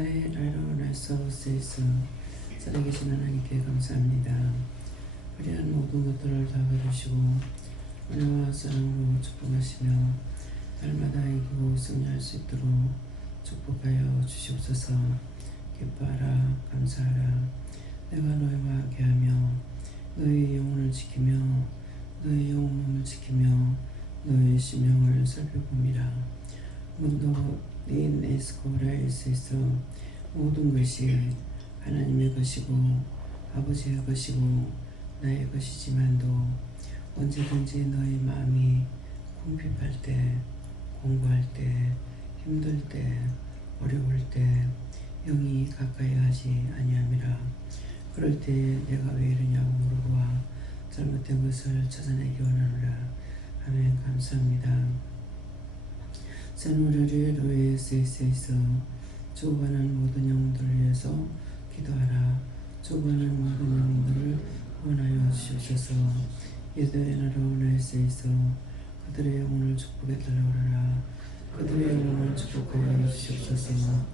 나의 나로 날서스에서 살아계신 하나님께 감사합니다. 그리한 모든 것들을 다 받으시고 은혜와 사랑으로 축복하시며 날마다 이기고 승리할 수 있도록 축복하여 주시옵소서. 기뻐하라 감사하라. 내가 너희와 함께하며 너희 영혼을 지키며 너희 영혼을 지키며 너희 심령을 살펴봅니다. 문도인 에스코라에서 모든 것이 하나님의 것이고 아버지의 것이고 나의 것이지만도 언제든지 너희 마음이 궁핍할 때, 공부할 때, 힘들 때, 어려울 때 영이 가까이 하지 아니함이라. 그럴 때 내가 왜 이러냐고 물어보아 잘못된 것을 찾아내기 원하노라. 아멘. 감사합니다. 새누리를 너희의 세이스에서 조반한 모든 영혼들을 위해서 기도하라. 조반한 모든 영혼들을 원하여 주시옵소서. 예수의 나라 너희의 세이서 그들의 영혼을 축복해 달라오라. 그들의 영혼을 축복하여 주시옵소서.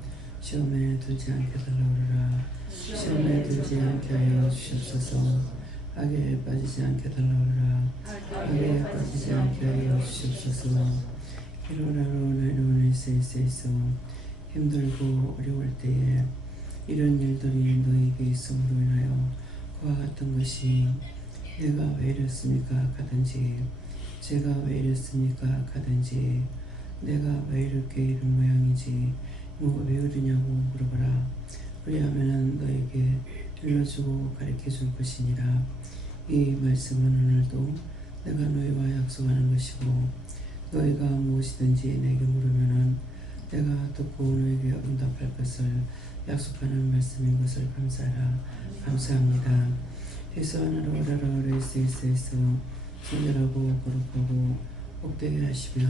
시험에 들지 않게 달라오라. 시험에 들지 않게 하여 주시옵소서. 악에 빠지지 않게 달라오라. 악에 빠지지 않게 하여 주시옵소서. 일어나로 너희의 세이서 힘들고 어려울 때에 이런 일들이 너희에게 있음으로 인하여 그와 같은 것이 내가 왜 이랬습니까? 가든지 제가 왜 이랬습니까? 가든지 내가 왜 이렇게 이런 모양이지 왜 그러냐고 물어봐라. 그리하면 너에게 일러주고 가르쳐줄 것이니라. 이 말씀은 오늘도 내가 너희와 약속하는 것이고 너희가 무엇이든지 내게 물으면은 내가 듣고 너에게 응답할 것을 약속하는 말씀인 것을 감사합니다. 해서 하나로 오라라 레이스에서 순결하고 거룩하고 복되게 하시며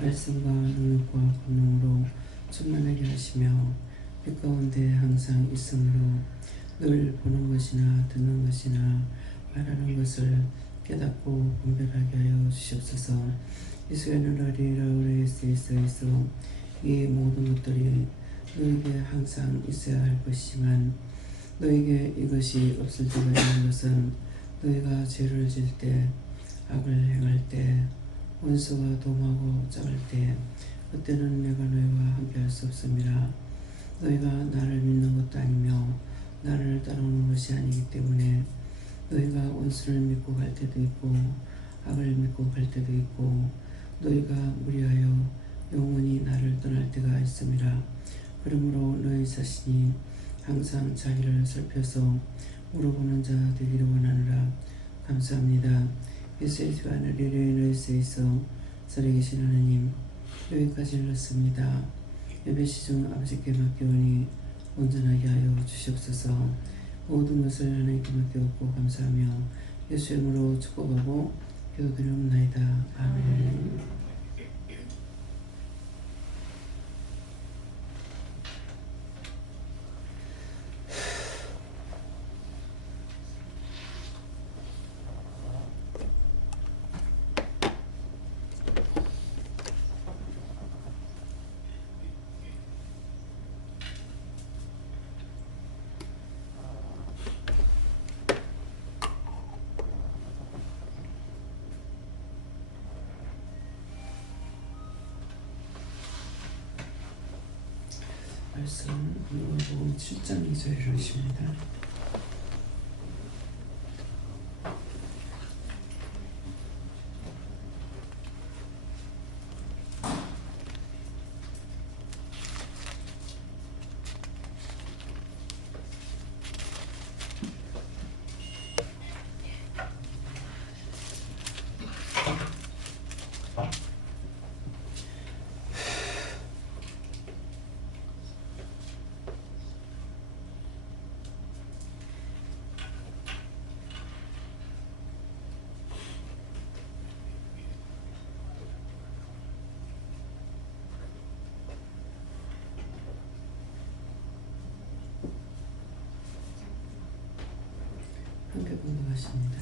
말씀과 능력과 권능으로 충만하게 하시며 빛 가운데 항상 있음으로 늘 보는 것이나 듣는 것이나 말하는 것을 깨닫고 분별하게 하여 주시옵소서. 이스라엘은 라우레스에서 이 모든 것들이 너에게 항상 있어야 할 것이지만 너에게 이것이 없을 때가 있는 것은 너희가 죄를 질 때, 악을 행할 때, 원수가 도모하고 짝을 때 그때는 내가 너희와 함께할 수 없습니다. 너희가 나를 믿는 것도 아니며 나를 따르는 것이 아니기 때문에 너희가 원수를 믿고 갈 때도 있고 악을 믿고 갈 때도 있고 너희가 무리하여 영원히 나를 떠날 때가 있음이라. 그러므로 너희 자신이 항상 자기를 살펴서 물어보는 자 되기를 원하노라. 감사합니다. 예수의 하늘의 에서 살아계신 하나님, 여기까지 일렀습니다. 예배 시중 아버지께 맡겨오니 온전하게 하여 주시옵소서. 모든 것을 하나님께 맡겨오고 감사하며 예수의 이름으로 축복하고 기도드리옵나이다. 아멘. 말씀 누가복음 7장 2절에 이르십니다. 함께 공부하십니다.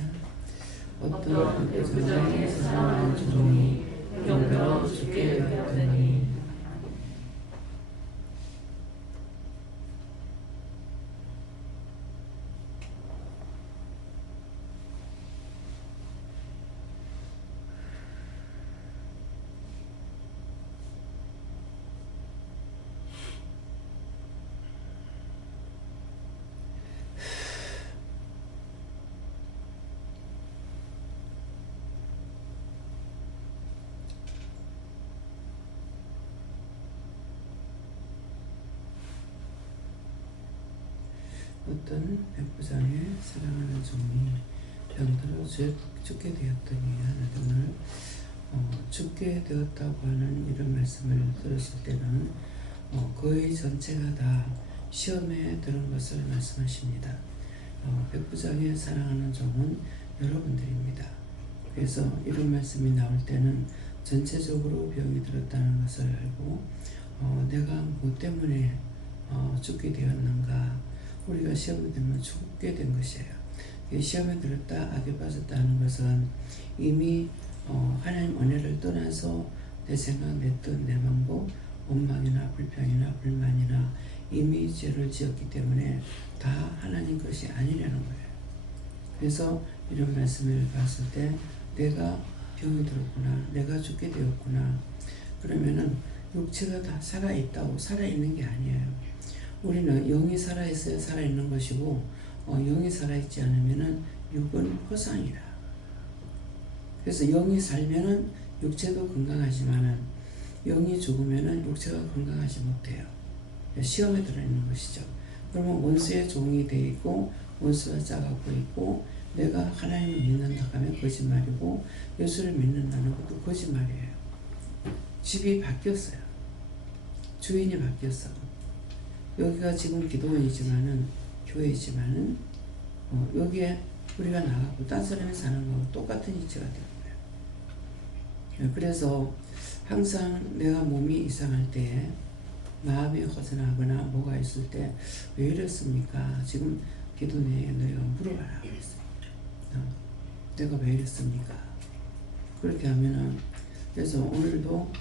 어떤 백성의 사랑하는 종이 용병 죽게 되었더니 어떤 백부장의 사랑하는 종이 병들어 죽게 되었더니 하나님 오늘 죽게 되었다고 하는 이런 말씀을 들었을 때는 거의 전체가 다 시험에 드는 것을 말씀하십니다. 백부장의 사랑하는 종은 여러분들입니다. 그래서 이런 말씀이 나올 때는 전체적으로 병이 들었다는 것을 알고 내가 뭐 때문에 죽게 되었는가, 우리가 시험에 들면 죽게 된 것이에요. 시험에 들었다, 악에 빠졌다 하는 것은 이미 하나님 은혜를 떠나서 내 생각, 내 뜻, 내 방법, 원망이나 불평이나 불만이나 이미 죄를 지었기 때문에 다 하나님 것이 아니라는 거예요. 그래서 이런 말씀을 봤을 때 내가 병이 들었구나, 내가 죽게 되었구나. 그러면은 육체가 다 살아있다고, 살아있는 게 아니에요. 우리는 영이 살아있어야 살아있는 것이고 영이 살아있지 않으면은 육은 허상이라. 그래서 영이 살면은 육체도 건강하지만은 영이 죽으면은 육체가 건강하지 못해요. 시험에 들어있는 것이죠. 그러면 원수의 종이 되어 있고 원수가 짜갖고 있고 내가 하나님을 믿는다 하면 거짓말이고 예수를 믿는다는 것도 거짓말이에요. 집이 바뀌었어요. 주인이 바뀌었어. 여기가 지금 기도원이지만은 교회이지만은 여기에 우리가 나가고 딴 사람이 사는 거하고 똑같은 이치가 되는 거예요. 그래서 항상 내가 몸이 이상할 때 마음이 허전하거나 뭐가 있을 때 왜 이랬습니까? 지금 기도 내에 너희가 물어봐라 그랬어요. 내가 왜 이랬습니까? 그렇게 하면은 그래서 오늘도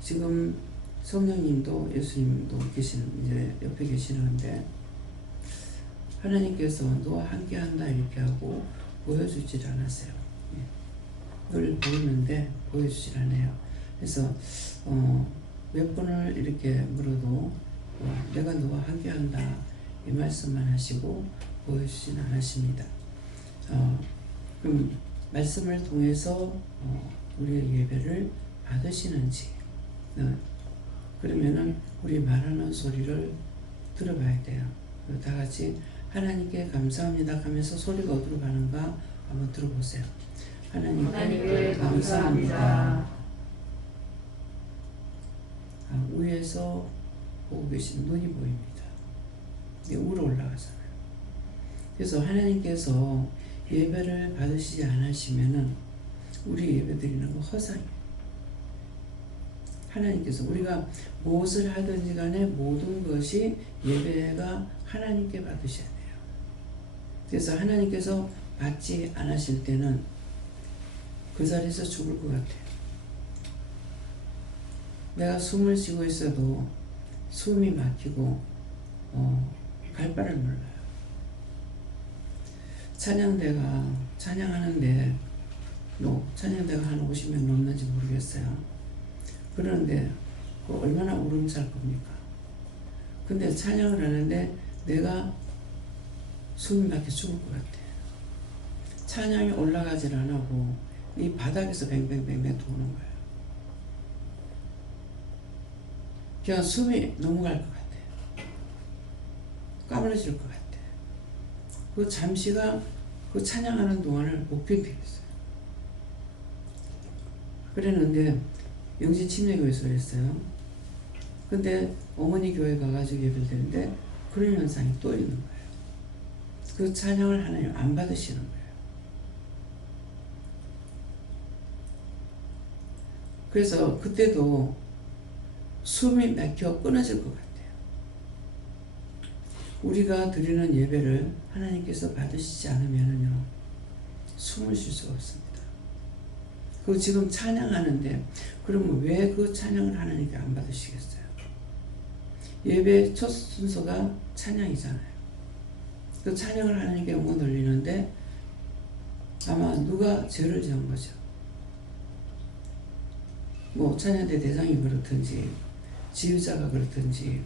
지금 성령님도 예수님도 이제 옆에 계시는데 하나님께서 너와 함께한다 이렇게 하고 보여주질 않았어요. 늘 보이는데 보여주질 않아요. 그래서 몇 번을 이렇게 물어도 내가 너와 함께한다 이 말씀만 하시고 보여주진 않으십니다. 그럼 말씀을 통해서 우리의 예배를 받으시는지 그러면은 우리 말하는 소리를 들어봐야 돼요. 다 같이 하나님께 감사합니다 하면서 소리가 어디로 가는가 한번 들어보세요. 하나님께 감사합니다. 위에서 보고 계신 눈이 보입니다. 이게 위로 올라가잖아요. 그래서 하나님께서 예배를 받으시지 않으시면은 우리 예배 드리는 거 허상이에요. 하나님께서 우리가 무엇을 하든지 간에 모든 것이 예배가 하나님께 받으셔야 돼요. 그래서 하나님께서 받지 않으실 때는 그 자리에서 죽을 것 같아요. 내가 숨을 쉬고 있어도 숨이 막히고 갈 바를 몰라요. 찬양대가 찬양하는데 찬양대가 한 50명 넘는지 모르겠어요. 그런데 얼마나 울음찰 겁니까? 근데 찬양을 하는데 내가 숨이 막혀 죽을 것 같아요. 찬양이 올라가질 안 하고 이 바닥에서 뱅뱅뱅뱅 도는 거예요. 그냥 숨이 넘어갈 것 같아요. 까물러질 것 같아요. 그 잠시가 그 찬양하는 동안을 못 견디겠어요. 그랬는데 영신 침례교회에서 했어요. 근데 어머니 교회 가가지고 예배를 드리는데 그런 현상이 또 있는 거예요. 그 찬양을 하나님 안 받으시는 거예요. 그래서 그때도 숨이 막혀 끊어질 것 같아요. 우리가 드리는 예배를 하나님께서 받으시지 않으면요 숨을 쉴 수가 없습니다. 그 지금 찬양하는데 그러면 왜 그 찬양을 하나님께 안 받으시겠어요? 예배 첫 순서가 찬양이잖아요. 그 찬양을 하나님께 영광 돌리는데 아마 누가 죄를 지은 거죠. 뭐 찬양대 대장이 그렇든지 지휘자가 그렇든지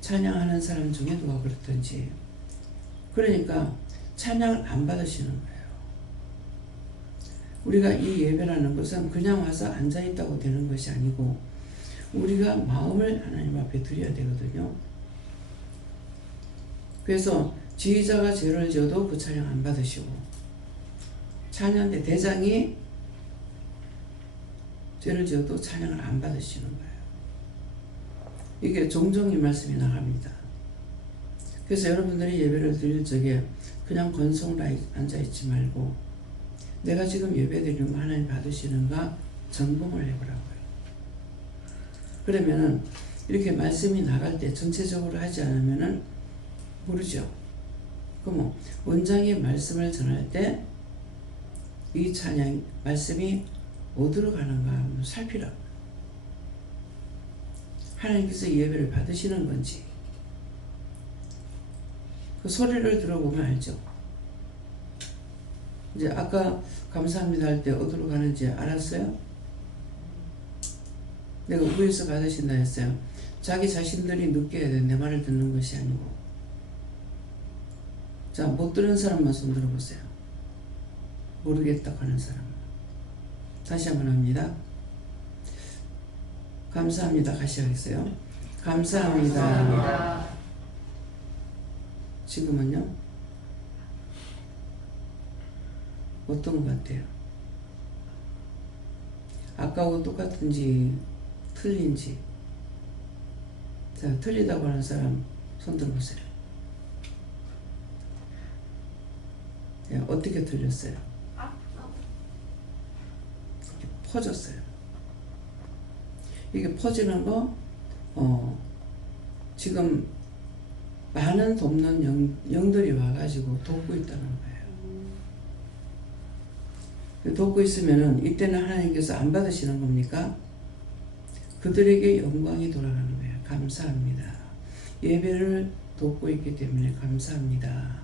찬양하는 사람 중에 누가 그렇든지 그러니까 찬양을 안 받으시는 거예요. 우리가 이 예배라는 것은 그냥 와서 앉아있다고 되는 것이 아니고 우리가 마음을 하나님 앞에 드려야 되거든요. 그래서 지휘자가 죄를 지어도 그 찬양 안 받으시고, 찬양대 대장이 죄를 지어도 찬양을 안 받으시는 거예요. 이게 종종 이 말씀이 나갑니다. 그래서 여러분들이 예배를 드릴 적에 그냥 건성으로 앉아있지 말고, 내가 지금 예배 드리는 거 하나님 받으시는가 점검을 해보라고요. 그러면은 이렇게 말씀이 나갈 때 전체적으로 하지 않으면은 모르죠. 그럼 원장이 말씀을 전할 때 이 찬양 말씀이 어디로 가는가 한번 살피라. 하나님께서 예배를 받으시는 건지 그 소리를 들어보면 알죠. 이제 아까 감사합니다 할 때 어디로 가는지 알았어요? 내가 위에서 받으신다 했어요. 자기 자신들이 느껴야 돼. 내 말을 듣는 것이 아니고. 자, 못 들은 사람만 손 들어보세요. 모르겠다 하는 사람. 다시 한번 합니다. 감사합니다. 같이 하겠어요. 감사합니다. 지금은요? 어떤 것 같아요? 아까하고 똑같은지 틀린지. 자, 틀리다고 하는 사람 손 들어보세요. 예, 어떻게 틀렸어요? 퍼졌어요. 이게 퍼지는 거, 지금 많은 돕는 영들이 와가지고 돕고 있다는 거예요. 돕고 있으면은 이때는 하나님께서 안 받으시는 겁니까? 그들에게 영광이 돌아가는 거예요. 감사합니다. 예배를 돕고 있기 때문에 감사합니다.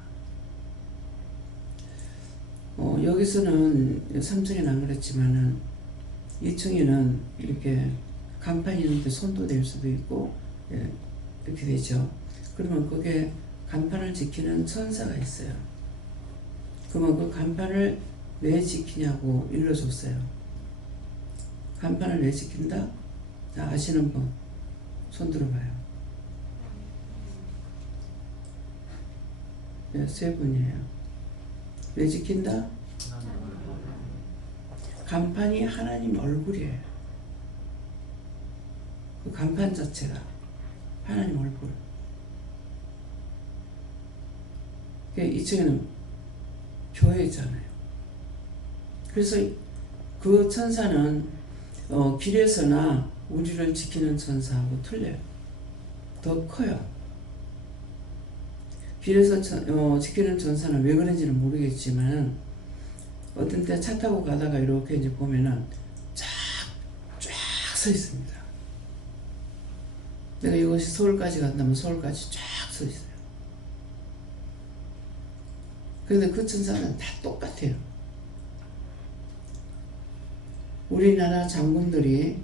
여기서는 3층에는 안 그렇지만은 2층에는 이렇게 간판이 있는데 손도 댈 수도 있고, 예, 이렇게 되죠. 그러면 그게 간판을 지키는 천사가 있어요. 그러면 그 간판을 왜 지키냐고 일러줬어요. 간판을 왜 지킨다? 자, 아시는 분 손 들어봐요. 네, 3분이에요. 왜 지킨다? 간판이 하나님 얼굴이에요. 그 간판 자체가 하나님 얼굴. 2층에는 교회잖아요. 그래서 그 천사는 길에서나 우리를 지키는 천사하고 틀려요. 더 커요. 길에서 지키는 천사는 왜 그런지는 모르겠지만 어떤 때 차 타고 가다가 이렇게 이제 보면은 쫙 서 있습니다. 내가 이것이 서울까지 간다면 서울까지 쫙 서 있어요. 그런데 그 천사는 다 똑같아요. 우리나라 장군들이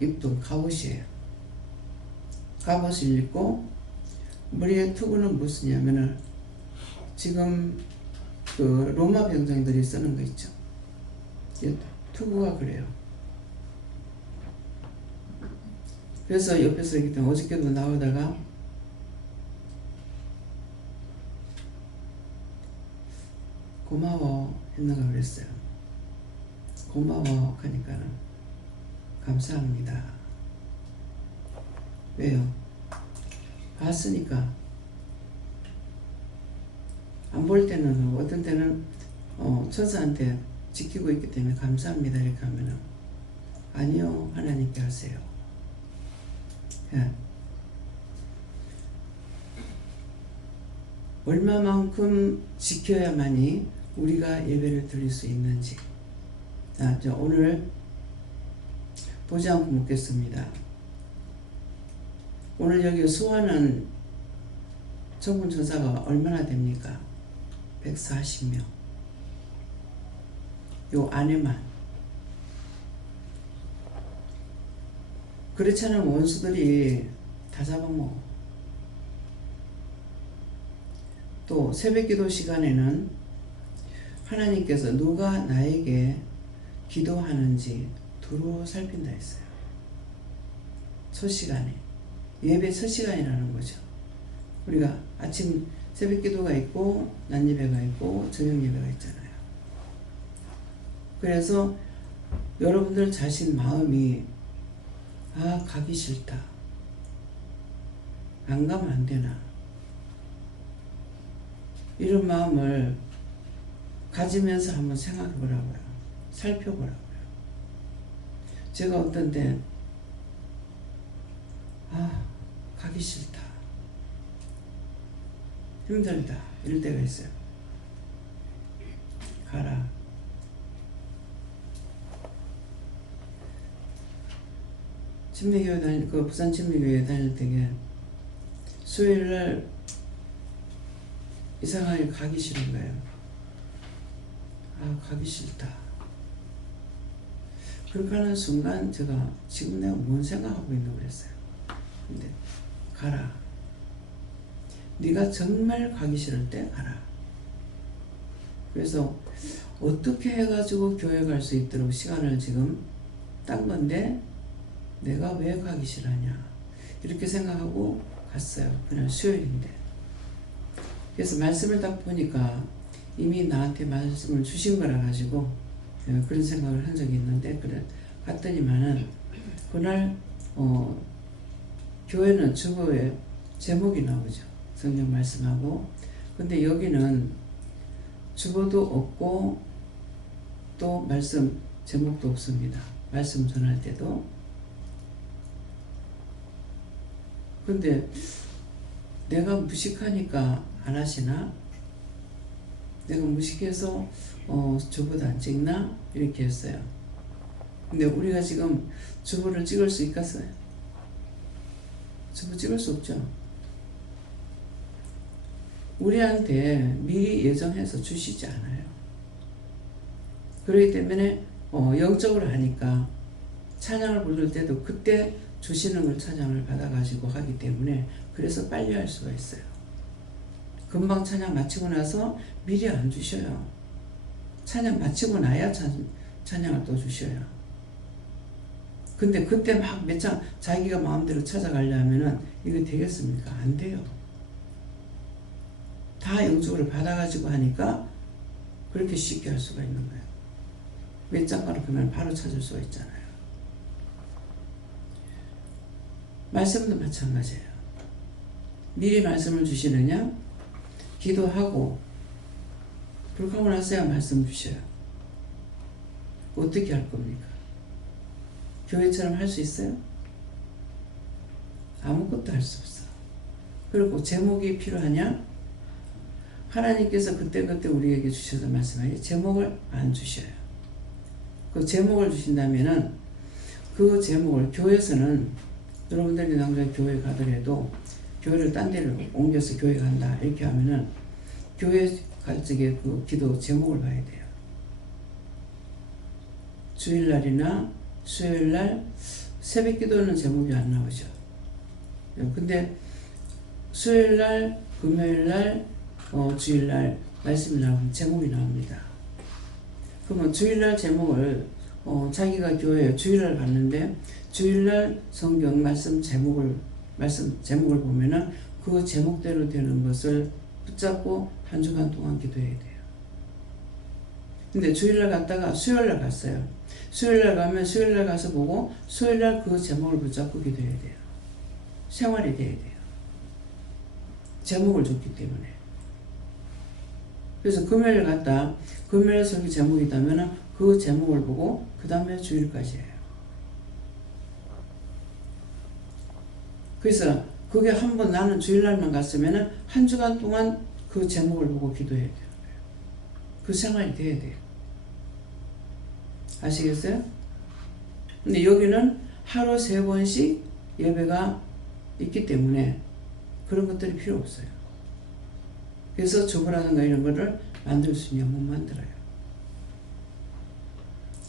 입던 갑옷이에요. 갑옷을 입고 머리에 투구는 무엇이냐면은 지금 그 로마 병장들이 쓰는 거 있죠. 투구가 그래요. 그래서 옆에서 있기 때문에 어저께도 나오다가 고마워 했는가 그랬어요. 고마워 하니까는 감사합니다. 왜요? 봤으니까. 안 볼 때는 어떤 때는 천사한테 지키고 있기 때문에 감사합니다 이렇게 하면은 아니요 하나님께 하세요. 예. 얼마만큼 지켜야만이 우리가 예배를 드릴 수 있는지. 자, 오늘 보지 않고 묻겠습니다. 오늘 여기 수화는 천군 천사가 얼마나 됩니까? 140명. 요 안에만. 그렇지 않으면 원수들이 다 잡아먹어. 또 새벽기도 시간에는 하나님께서 누가 나에게 기도하는지 두루 살핀다 했어요. 첫 시간에. 예배 첫 시간이라는 거죠. 우리가 아침 새벽 기도가 있고 낮 예배가 있고 저녁 예배가 있잖아요. 그래서 여러분들 자신 마음이 가기 싫다, 안 가면 안 되나, 이런 마음을 가지면서 한번 생각해 보라고요. 살펴보라고요. 제가 어떤 때 가기 싫다, 힘들다 이럴 때가 있어요. 가라. 침례교회 부산 침례교회 다닐 때에 수요일날 이상하게 가기 싫은 거예요. 가기 싫다. 그렇게 하는 순간 제가 지금 내가 뭔 생각하고 있는 그랬어요. 근데 가라. 네가 정말 가기 싫을 때 가라. 그래서 어떻게 해가지고 교회 갈 수 있도록 시간을 지금 딴 건데 내가 왜 가기 싫어하냐 이렇게 생각하고 갔어요. 그날 수요일인데. 그래서 말씀을 딱 보니까 이미 나한테 말씀을 주신 거라 가지고 그런 생각을 한 적이 있는데, 그래 갔더니만은 그날 교회는 주보에 제목이 나오죠. 성경 말씀하고. 근데 여기는 주보도 없고 또 말씀 제목도 없습니다. 말씀 전할 때도. 근데 내가 무식하니까 안 하시나? 내가 무식해서 주보도 안 찍나? 이렇게 했어요. 근데 우리가 지금 주보를 찍을 수 있겠어요? 주보 찍을 수 없죠. 우리한테 미리 예정해서 주시지 않아요. 그렇기 때문에 영적으로 하니까 찬양을 부를 때도 그때 주시는 걸 찬양을 받아가지고 하기 때문에 그래서 빨리 할 수가 있어요. 금방 찬양 마치고 나서 미리 안 주셔요. 찬양 마치고 나야 찬양을 또 주셔요. 근데 그때 막 몇 장 자기가 마음대로 찾아가려면은 이거 되겠습니까? 안 돼요. 다 영적으로 받아가지고 하니까 그렇게 쉽게 할 수가 있는 거예요. 몇 장가로 그러면 바로 찾을 수가 있잖아요. 말씀도 마찬가지예요. 미리 말씀을 주시느냐? 기도하고 그렇게 하고 나서야 말씀 주셔요. 어떻게 할 겁니까? 교회처럼 할 수 있어요? 아무것도 할 수 없어. 그리고 제목이 필요하냐? 하나님께서 그때그때 우리에게 주셔서 말씀하니 제목을 안 주셔요. 그 제목을 주신다면은 그 제목을 교회에서는 여러분들이 나중에 교회 가더라도 교회를 딴 데로 옮겨서 교회 간다 이렇게 하면은 교회 갈 적에 그 기도 제목을 봐야 돼요. 주일날이나 수요일날 새벽 기도는 제목이 안 나오죠. 근데 수요일날, 금요일날, 주일날 말씀이 나오면 제목이 나옵니다. 그러면 주일날 제목을 자기가 교회에 주일날 갔는데 주일날 성경 말씀 제목을 보면은 그 제목대로 되는 것을 붙잡고 한 주간 동안 기도해야 돼요. 근데 주일날 갔다가 수요일날 갔어요. 수요일날 가면 수요일날 가서 보고 수요일날 그 제목을 붙잡고 기도해야 돼요. 생활이 돼야 돼요. 제목을 줬기 때문에. 그래서 금요일 갔다 금요일 설교 제목이 있다면 그 제목을 보고 그 다음에 주일까지 해요. 그래서 그게 한번 나는 주일날만 갔으면 한 주간 동안 그 제목을 보고 기도해야 돼요. 그 생활이 돼야 돼요. 아시겠어요? 근데 여기는 하루 3번씩 예배가 있기 때문에 그런 것들이 필요 없어요. 그래서 주보라든가 이런 거를 만들 수 있냐? 못 만들어요.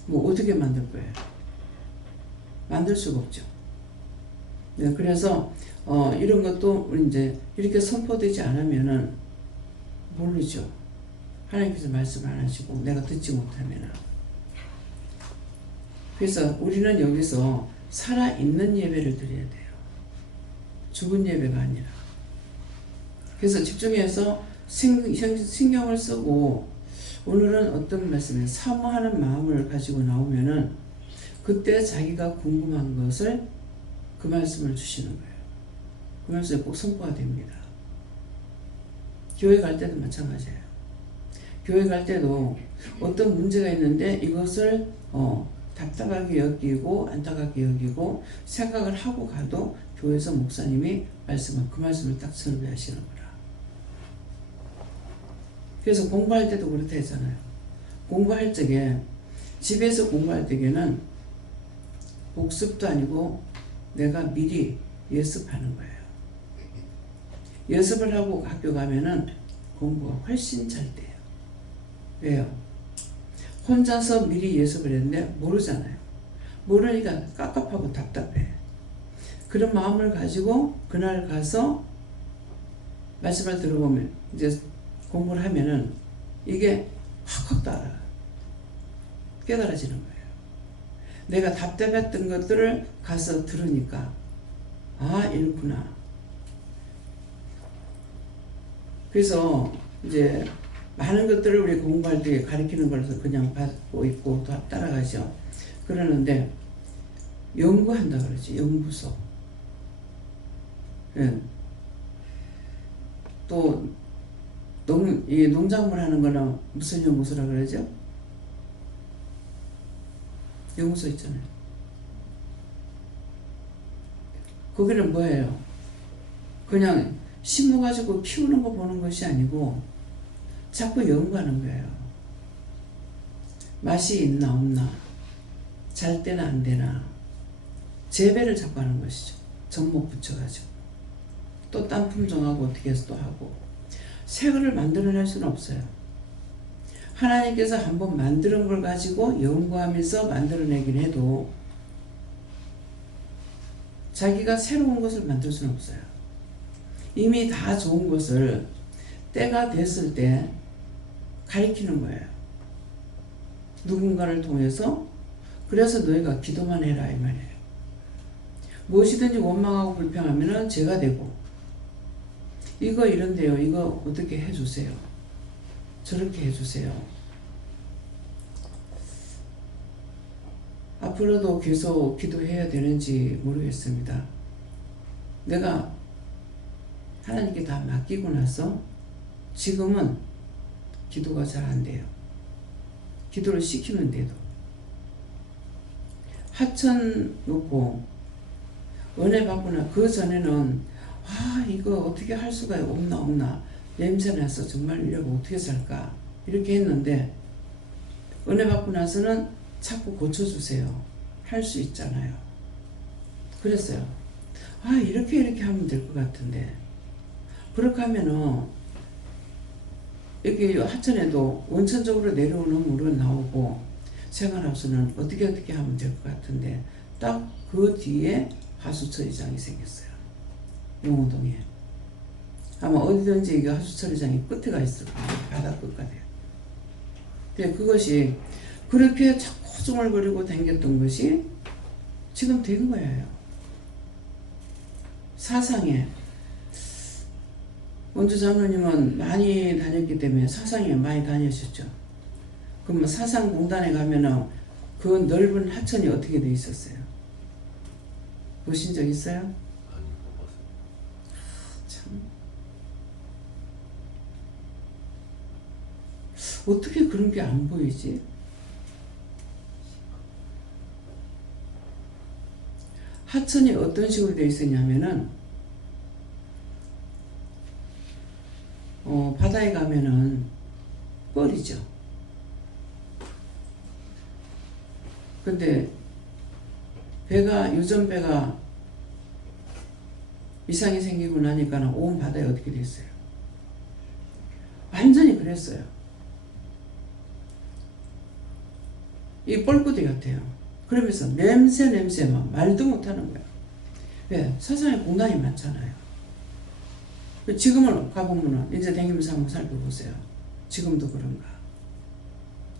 뭐 어떻게 만들 거예요? 만들 수가 없죠. 네, 그래서 이런 것도 이제 이렇게 선포되지 않으면은 모르죠. 하나님께서 말씀 안 하시고 내가 듣지 못하면은. 그래서 우리는 여기서 살아있는 예배를 드려야 돼요. 죽은 예배가 아니라. 그래서 집중해서 신경을 쓰고 오늘은 어떤 말씀이에요? 사모하는 마음을 가지고 나오면은 그때 자기가 궁금한 것을 그 말씀을 주시는 거예요. 그 말씀이 꼭 성과가 됩니다. 교회 갈 때도 마찬가지예요. 교회 갈 때도 어떤 문제가 있는데 이것을 답답하게 여기고 안타깝게 여기고 생각을 하고 가도 교회에서 목사님이 그 말씀을 딱 설교하시는 거라. 그래서 공부할 때도 그렇다 했잖아요. 공부할 적에 집에서 공부할 때에는 복습도 아니고 내가 미리 예습하는 거예요. 예습을 하고 학교 가면은 공부가 훨씬 잘 돼요. 왜요? 혼자서 미리 예습을 했는데 모르잖아요. 모르니까 깝깝하고 답답해. 그런 마음을 가지고 그날 가서 말씀을 들어보면 이제 공부를 하면은 이게 확확 깨달아지는 거예요. 내가 답답했던 것들을 가서 들으니까 이렇구나. 그래서 이제 많은 것들을 우리 공부할 때 가르치는 걸서 그냥 받고 있고 또 따라가죠. 그러는데 연구한다 그러지. 연구소. 예. 또 농작물 하는 거는 무슨 연구소라 그러죠? 연구소 있잖아요. 거기는 뭐예요? 그냥 심어가지고 키우는 거 보는 것이 아니고 자꾸 연구하는 거예요. 맛이 있나 없나, 잘 되나 안 되나, 재배를 자꾸 하는 것이죠. 접목 붙여가지고 또 딴 품종하고 어떻게 해서 또 하고 새 거를 만들어낼 수는 없어요. 하나님께서 한번 만드는 걸 가지고 연구하면서 만들어내긴 해도 자기가 새로운 것을 만들 수는 없어요. 이미 다 좋은 것을 때가 됐을 때 가리키는 거예요. 누군가를 통해서. 그래서 너희가 기도만 해라 이 말이에요. 무엇이든지 원망하고 불평하면 죄가 되고, 이거 이런데요, 이거 어떻게 해주세요, 저렇게 해주세요. 앞으로도 계속 기도해야 되는지 모르겠습니다. 내가 하나님께 다 맡기고 나서 지금은 기도가 잘 안 돼요. 기도를 시키는데도 하천 놓고 은혜 받거나 그 전에는 이거 어떻게 할 수가 없나 냄새나서 정말 이러고 어떻게 살까 이렇게 했는데 은혜 받고 나서는 자꾸 고쳐주세요. 할 수 있잖아요. 그랬어요. 이렇게 하면 될 것 같은데, 그렇게 하면은 여기 하천에도 원천적으로 내려오는 물은 나오고 생활하우스는 어떻게 하면 될 것 같은데 딱 그 뒤에 하수처리장이 생겼어요. 용호동에. 아마 어디든지 이게 하수처리장이 끝에 가 있을 거예요. 바다 끝까지. 근데 그것이 그렇게 자꾸 중얼거리고 댕겼던 것이 지금 된 거예요. 사상에. 원주 장로님은 많이 다녔기 때문에 사상에 많이 다니셨죠. 그럼 사상공단에 가면은 그 넓은 하천이 어떻게 돼 있었어요? 보신 적 있어요? 참. 어떻게 그런 게 안 보이지? 하천이 어떤 식으로 되어 있었냐면은 바다에 가면은 뻘이죠. 근데 요전 배가 이상이 생기고 나니까 온 바다에 어떻게 됐어요? 완전히 그랬어요. 이 뻘구덩이 같아요. 그러면서 냄새 막 말도 못하는 거야. 왜? 세상에 공단이 많잖아요. 지금은 가보면은 이제 다니면서 한번 살펴보세요. 지금도 그런가?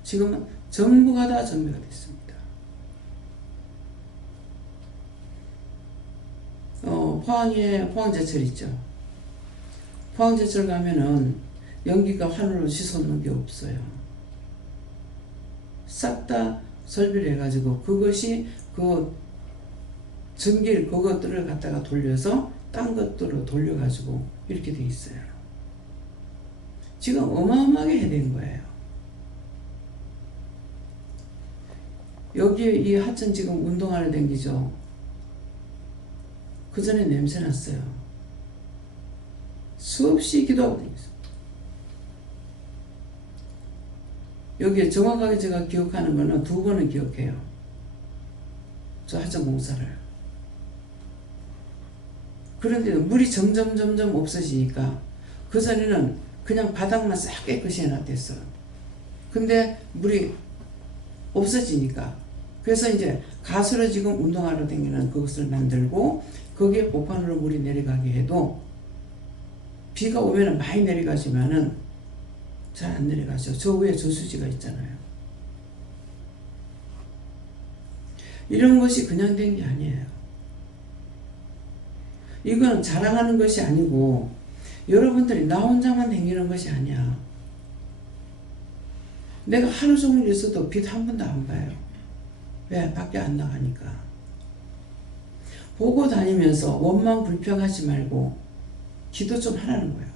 지금은 전부가 다 정비가 됐습니다. 포항에 포항제철 있죠. 포항제철 가면은 연기가 하늘로 솟는 게 없어요. 싹 다 설비를 해가지고 그것이 그 전기를 그것들을 갖다가 돌려서 딴 것들로 돌려가지고 이렇게 돼 있어요. 지금 어마어마하게 해된 거예요. 여기에 이 하천 지금 운동하러 댕기죠. 그 전에 냄새 났어요. 수없이 기도하고 댕겼어요. 여기에 정확하게 제가 기억하는 거는 2번은 기억해요. 저 하천 공사를. 그런데 물이 점점 없어지니까 그 전에는 그냥 바닥만 싹 깨끗이 해놨댔어. 근데 물이 없어지니까 그래서 이제 가수로 지금 운동하러 다니는 그것을 만들고 거기에 복판으로 물이 내려가게 해도 비가 오면 많이 내려가지만은 잘 안 내려가죠. 저 위에 저수지가 있잖아요. 이런 것이 그냥 된 게 아니에요. 이건 자랑하는 것이 아니고 여러분들이 나 혼자만 다니는 것이 아니야. 내가 하루 종일 있어도 빛 한 번도 안 봐요. 왜? 밖에 안 나가니까. 보고 다니면서 원망 불평하지 말고 기도 좀 하라는 거예요.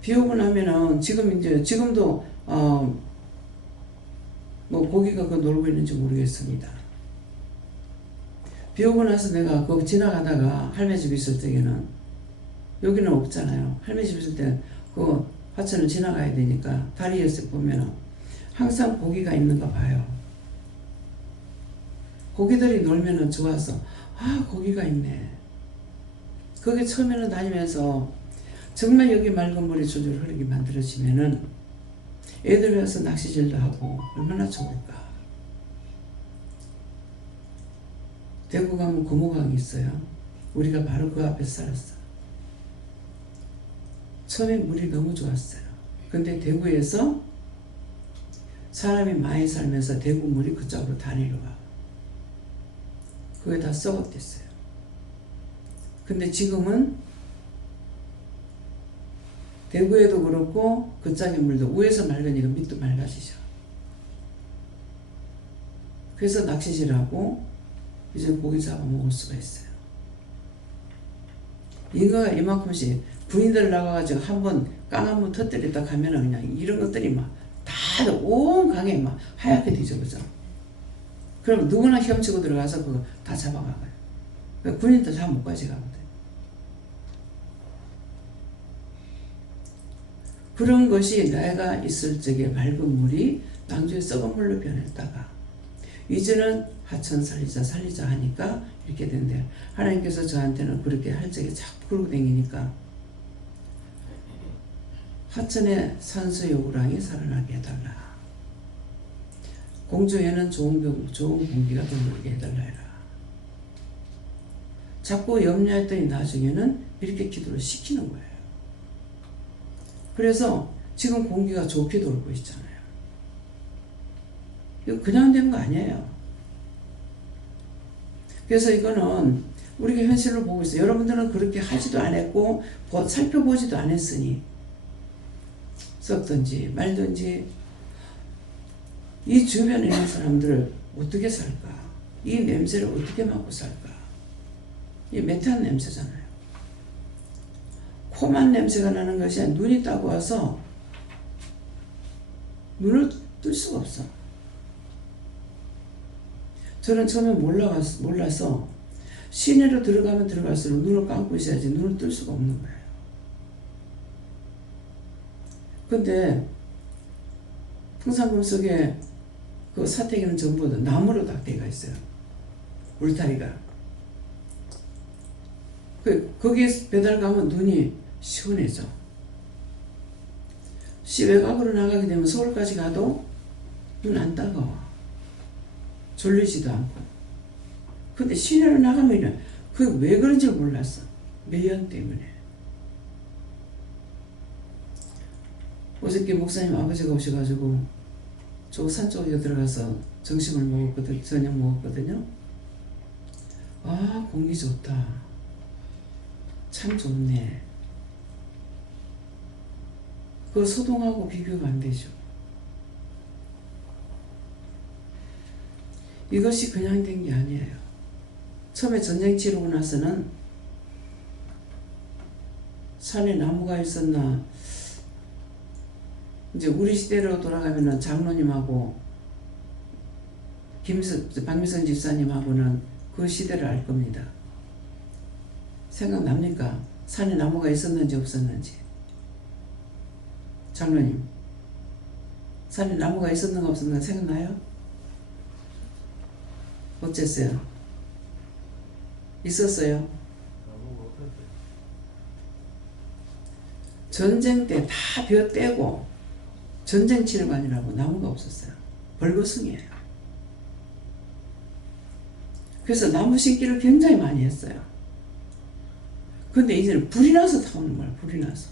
비 오고 나면은 지금도 뭐 고기가 그 놀고 있는지 모르겠습니다. 비 오고 나서 내가 거기 지나가다가 할매 집 있을 때에는 여기는 없잖아요. 할매 집 있을 때 그 하천을 지나가야 되니까 다리에서 보면은 항상 고기가 있는가 봐요. 고기들이 놀면은 좋아서 고기가 있네. 거기 처음에는 다니면서 정말 여기 맑은 물이 줄줄 흐르게 만들어지면은 애들 와서 낚시질도 하고 얼마나 좋을까. 대구 가면 고모강이 있어요. 우리가 바로 그 앞에 살았어. 처음에 물이 너무 좋았어요. 근데 대구에서 사람이 많이 살면서 대구 물이 그쪽으로 다 내려와. 그게 다 썩어댔어요. 근데 지금은 대구에도 그렇고 그쪽의 물도 위에서 맑으니까 밑도 맑아지죠. 그래서 낚시질하고 이제 고기 잡아 먹을 수가 있어요. 인거가 이만큼씩 군인들 나가가지고 한번 깡 한번 터뜨렸다 가면은 그냥 이런 것들이 막 다 온 강에 막 하얗게 뒤져보죠. 그럼 누구나 헤엄치고 들어가서 그거 다 잡아가고요. 군인들 다 못 가져가거든. 그런 것이 내가 있을 적에 맑은 물이 낭주에 썩은 물로 변했다가 이제는 하천 살리자 하니까 이렇게 된대요. 하나님께서 저한테는 그렇게 할 적에 자꾸 그러고 다니니까 하천에 산소 요구량이 살아나게 해달라. 공중에는 좋은 공기가 돌게 해달라 해라. 자꾸 염려했더니 나중에는 이렇게 기도를 시키는 거예요. 그래서 지금 공기가 좋게 돌고 있잖아요. 이거 그냥 된 거 아니에요. 그래서 이거는 우리가 현실로 보고 있어요. 여러분들은 그렇게 하지도 않았고 살펴보지도 않았으니 썩든지 말든지 이 주변에 있는 사람들을 어떻게 살까? 이 냄새를 어떻게 맡고 살까? 이 메탄 냄새잖아요. 코만 냄새가 나는 것이 아니라 눈이 따가워서 눈을 뜰 수가 없어. 저는 처음에 몰라서 시내로 들어가면 들어갈수록 눈을 감고 있어야지 눈을 뜰 수가 없는 거예요. 근데 풍산금 속에 그 사택에는 전부 나무로 다 되어 있어요. 울타리가. 거기에 배달 가면 눈이 시원해져. 외곽으로 나가게 되면 서울까지 가도 눈 안 따가워. 졸리지도 않고. 근데 시내로 나가면 그 왜 그런지 몰랐어. 매연 때문에. 어저께 목사님 아버지가 오셔가지고 저 산 쪽에 들어가서 점심을 먹었거든, 저녁 먹었거든요. 공기 좋다. 참 좋네. 그 소동하고 비교가 안 되죠. 이것이 그냥 된 게 아니에요. 처음에 전쟁 치르고 나서는 산에 나무가 있었나, 이제 우리 시대로 돌아가면은 장로님하고 박미선 집사님하고는 그 시대를 알 겁니다. 생각납니까? 산에 나무가 있었는지 없었는지. 장로님, 산에 나무가 있었는가 없었는가 생각나요? 어쨌어요? 있었어요? 전쟁 때 다 벼 떼고 전쟁 치르고 아니라고 나무가 없었어요. 벌거숭이에요. 그래서 나무 심기를 굉장히 많이 했어요. 근데 이제는 불이 나서 타오는 거야. 불이 나서.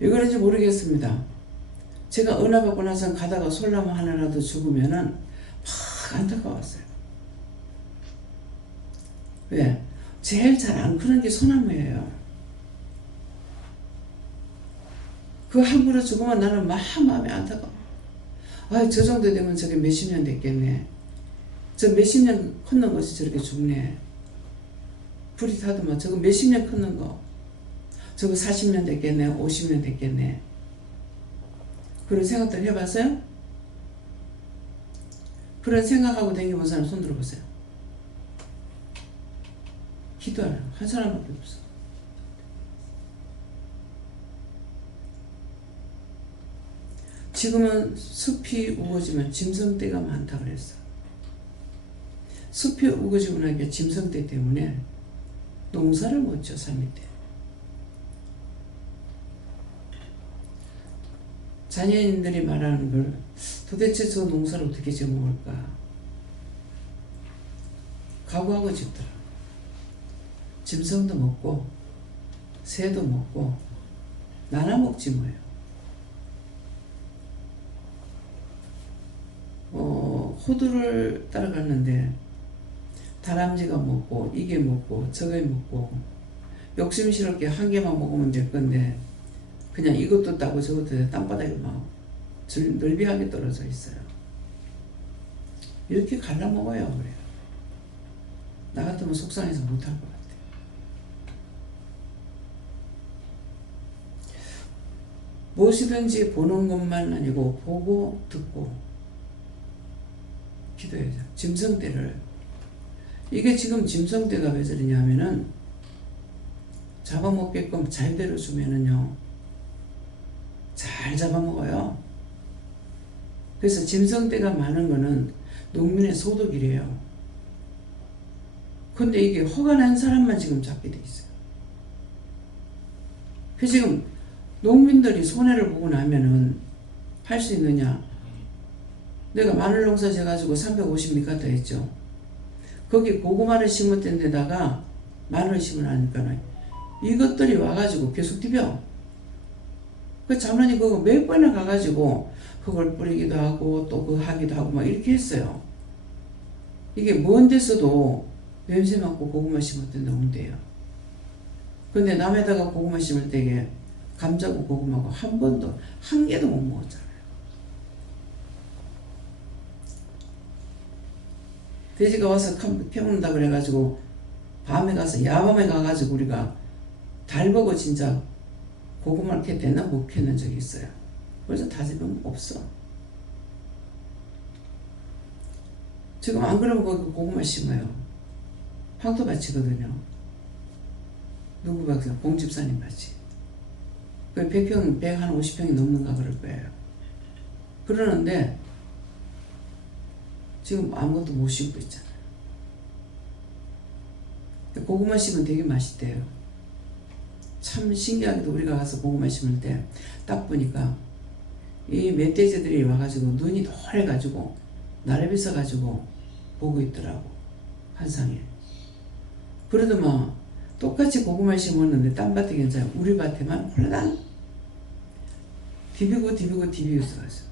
왜 그런지 모르겠습니다. 제가 은하 받고 나서 가다가 솔나무 하나라도 죽으면은 막 안타까웠어요. 왜? 제일 잘 안 크는 게 소나무예요. 그 한 그루 죽으면 나는 마음이 안타까워. 아, 저 정도 되면 저게 몇십 년 됐겠네. 저 몇십 년 컸는 것이 저렇게 죽네. 불이 타더만 저거 몇십 년 컸는 거. 저거 40년 됐겠네. 50년 됐겠네. 그런 생각들 해봤어요? 그런 생각하고 다니본 사람 손 들어보세요. 기도하는 한 사람밖에 없어. 지금은 숲이 우거지면 짐승떼가 많다 그랬어. 숲이 우거지고 나니까 짐승떼 때문에 농사를 못 져, 산 밑에. 자녀인들이 말하는 걸 도대체 저 농사를 어떻게 져 먹을까? 각오하고 짓더라. 짐승도 먹고 새도 먹고 나나 먹지 뭐예요. 호두를 따라갔는데 다람쥐가 먹고 이게 먹고 저게 먹고 욕심스럽게 한 개만 먹으면 될 건데 그냥 이것도 따고 저것도 땅바닥에 막 넓이하게 떨어져 있어요. 이렇게 갈라먹어요. 그래요. 나 같으면 속상해서 못할 것 같아. 무엇이든지 보는 것만 아니고 보고 듣고 기도해야죠. 짐승떼를. 이게 지금 짐승떼가 왜 저러냐면은 잡아먹게끔 잘 데려주면은요 잘 잡아먹어요. 그래서 짐승떼가 많은 거는 농민의 소득이래요. 근데 이게 허가 난 사람만 지금 잡게 돼 있어요. 그 지금 농민들이 손해를 보고 나면은 할 수 있느냐? 내가 마늘 농사 져가지고 350미터 했죠. 거기 고구마를 심었던 데다가 마늘을 심으라니까는 이것들이 와가지고 계속 디벼. 그 장로님 그거 몇 번이나 가가지고 그걸 뿌리기도 하고 또 그 하기도 하고 막 이렇게 했어요. 이게 먼 데서도 냄새 맡고 고구마 심었던 데 온대요. 근데 남에다가 고구마 심을 때에 감자고 고구마고 한 개도 못 먹었잖아요. 돼지가 와서 캐먹는다 그래가지고 밤에 가서 야밤에 가가지고 우리가 달보고 진짜 고구마를 캤댔나 못 캤는 적이 있어요. 그래서 다집으면 없어. 지금 안 그러면 거기 고구마 심어요. 황토밭이거든요. 누구 밭이요? 공집사님 밭이. 그 100평, 150평이 넘는가 그럴 거예요. 그러는데 지금 아무것도 못 심고 있잖아요. 고구마 심으면 되게 맛있대요. 참 신기하게도 우리가 가서 고구마 심을 때 딱 보니까 이 멧돼지들이 와가지고 눈이 노래가지고 나를 비서가지고 보고 있더라고. 한상에. 그래도 막 똑같이 고구마 심었는데 딴 밭에 괜찮아. 우리 밭에만 홀랑 디비고 있어가지고.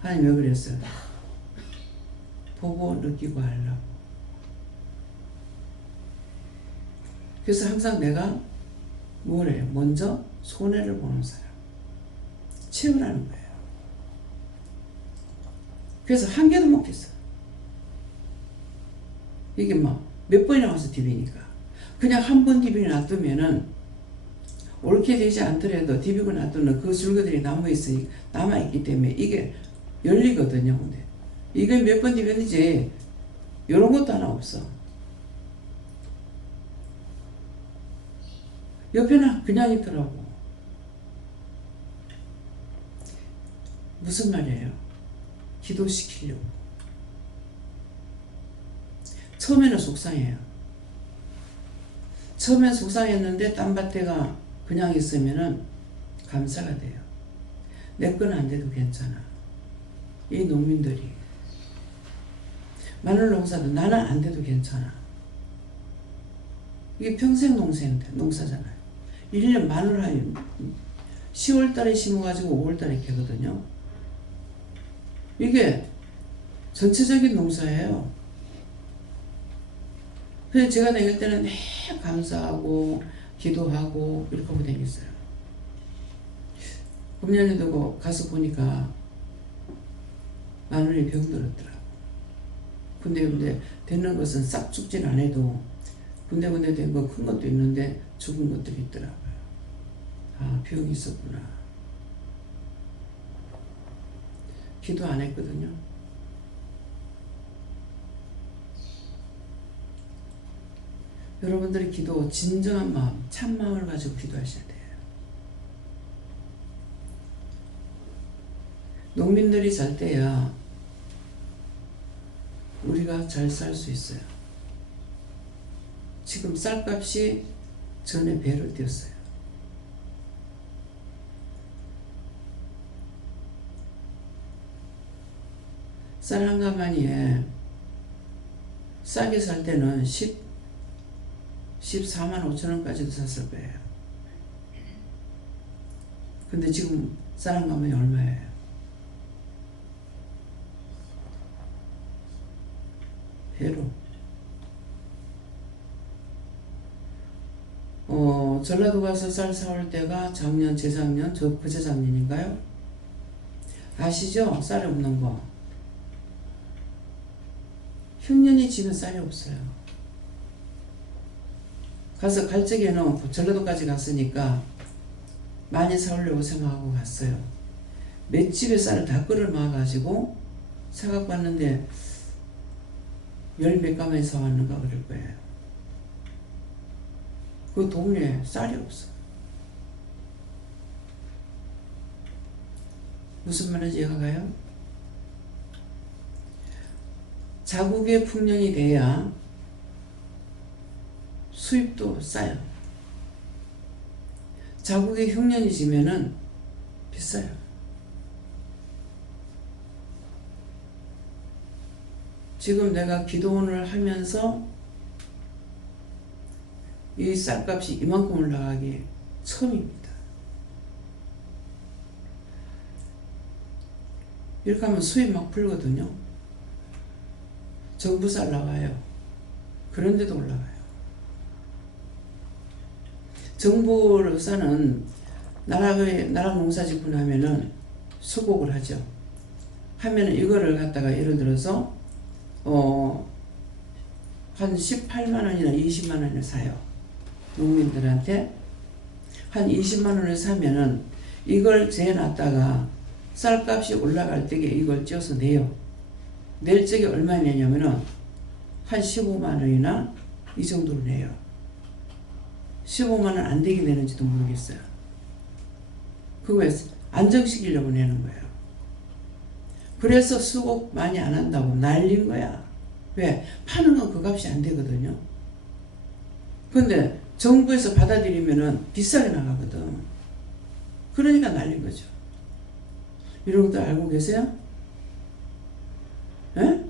하나님 왜 그랬어요? 보고 느끼고 하려고. 그래서 항상 내가 뭘 해요? 먼저 손해를 보는 사람. 채우라는 거예요. 그래서 한 개도 못 깼어. 이게 막 몇 번이나 와서 디비니까. 그냥 한 번 디비고 놔두면은 옳게 되지 않더라도 디비고 놔두는 그 줄기들이 남아있기 때문에 이게 열리거든요. 근데 이게 몇 번 디비는지 이런 것도 하나 없어. 옆에는 그냥 있더라고. 무슨 말이에요? 기도시키려고. 처음에는 속상해요. 처음엔 속상했는데 딴밭에가 그냥 있으면은 감사가 돼요. 내 건 안 돼도 괜찮아. 이 농민들이 마늘 농사도 나는 안 돼도 괜찮아. 이게 평생 농사잖아요. 1년 마늘 한 10월달에 심어가지고 5월달에 캐거든요. 이게 전체적인 농사예요. 그래서 제가 다닐 때는 매 감사하고 기도하고 이렇게 하고 다녔어요. 금년에도 가서 보니까 마늘이 병들었더라고. 근데 되는 것은 싹 죽진 않아도 군데군데 된 거 큰 것도 있는데 죽은 것들이 있더라고요. 아, 병이 있었구나. 기도 안 했거든요. 여러분들의 기도, 진정한 마음, 참 마음을 가지고 기도하셔야 돼요. 농민들이 잘 때야 우리가 잘 살 수 있어요. 지금 쌀값이 전에 배로 뛰었어요. 쌀 한 가마니에 싸게 살 때는 14만 5천 원까지도 샀을 거예요. 근데 지금 쌀 한 가마니 얼마예요? 배로. 전라도 가서 쌀 사올 때가 작년, 재작년, 그재작년인가요? 아시죠? 쌀이 없는 거. 흉년이 지면 쌀이 없어요. 가서 갈 적에는 전라도까지 갔으니까 많이 사오려고 생각하고 갔어요. 맷집에 쌀을 다 끓여 놔가지고 사갖고 왔는데 열 몇 가마에 사왔는가 그럴 거예요. 그 동네에 쌀이 없어. 무슨 말인지 이해가 가요? 자국의 풍년이 돼야 수입도 싸요. 자국의 흉년이 지면은 비싸요. 지금 내가 기도원을 하면서 이 쌀값이 이만큼 올라가기 처음입니다. 이렇게 하면 수입 막 풀거든요. 정부 쌀 나와요. 그런데도 올라가요. 정부 쌀은 나라 농사 짓고 나면은 수곡을 하죠. 하면은 이거를 갖다가 예를 들어서 한 18만 원이나 20만 원을 사요. 농민들한테 한 20만 원을 사면은 이걸 재놨다가 쌀값이 올라갈 때에 이걸 쪄서 내요. 낼 적에 얼마 내냐면은 한 15만 원이나 이 정도로 내요. 15만 원 안 되게 내는지도 모르겠어요. 그거 안정시키려고 내는 거예요. 그래서 수곡 많이 안 한다고 난린 거야. 왜? 파는 건 그 값이 안 되거든요. 근데 정부에서 받아들이면은 비싸게 나가거든. 그러니까 난린 거죠. 이런 것도 알고 계세요? 에?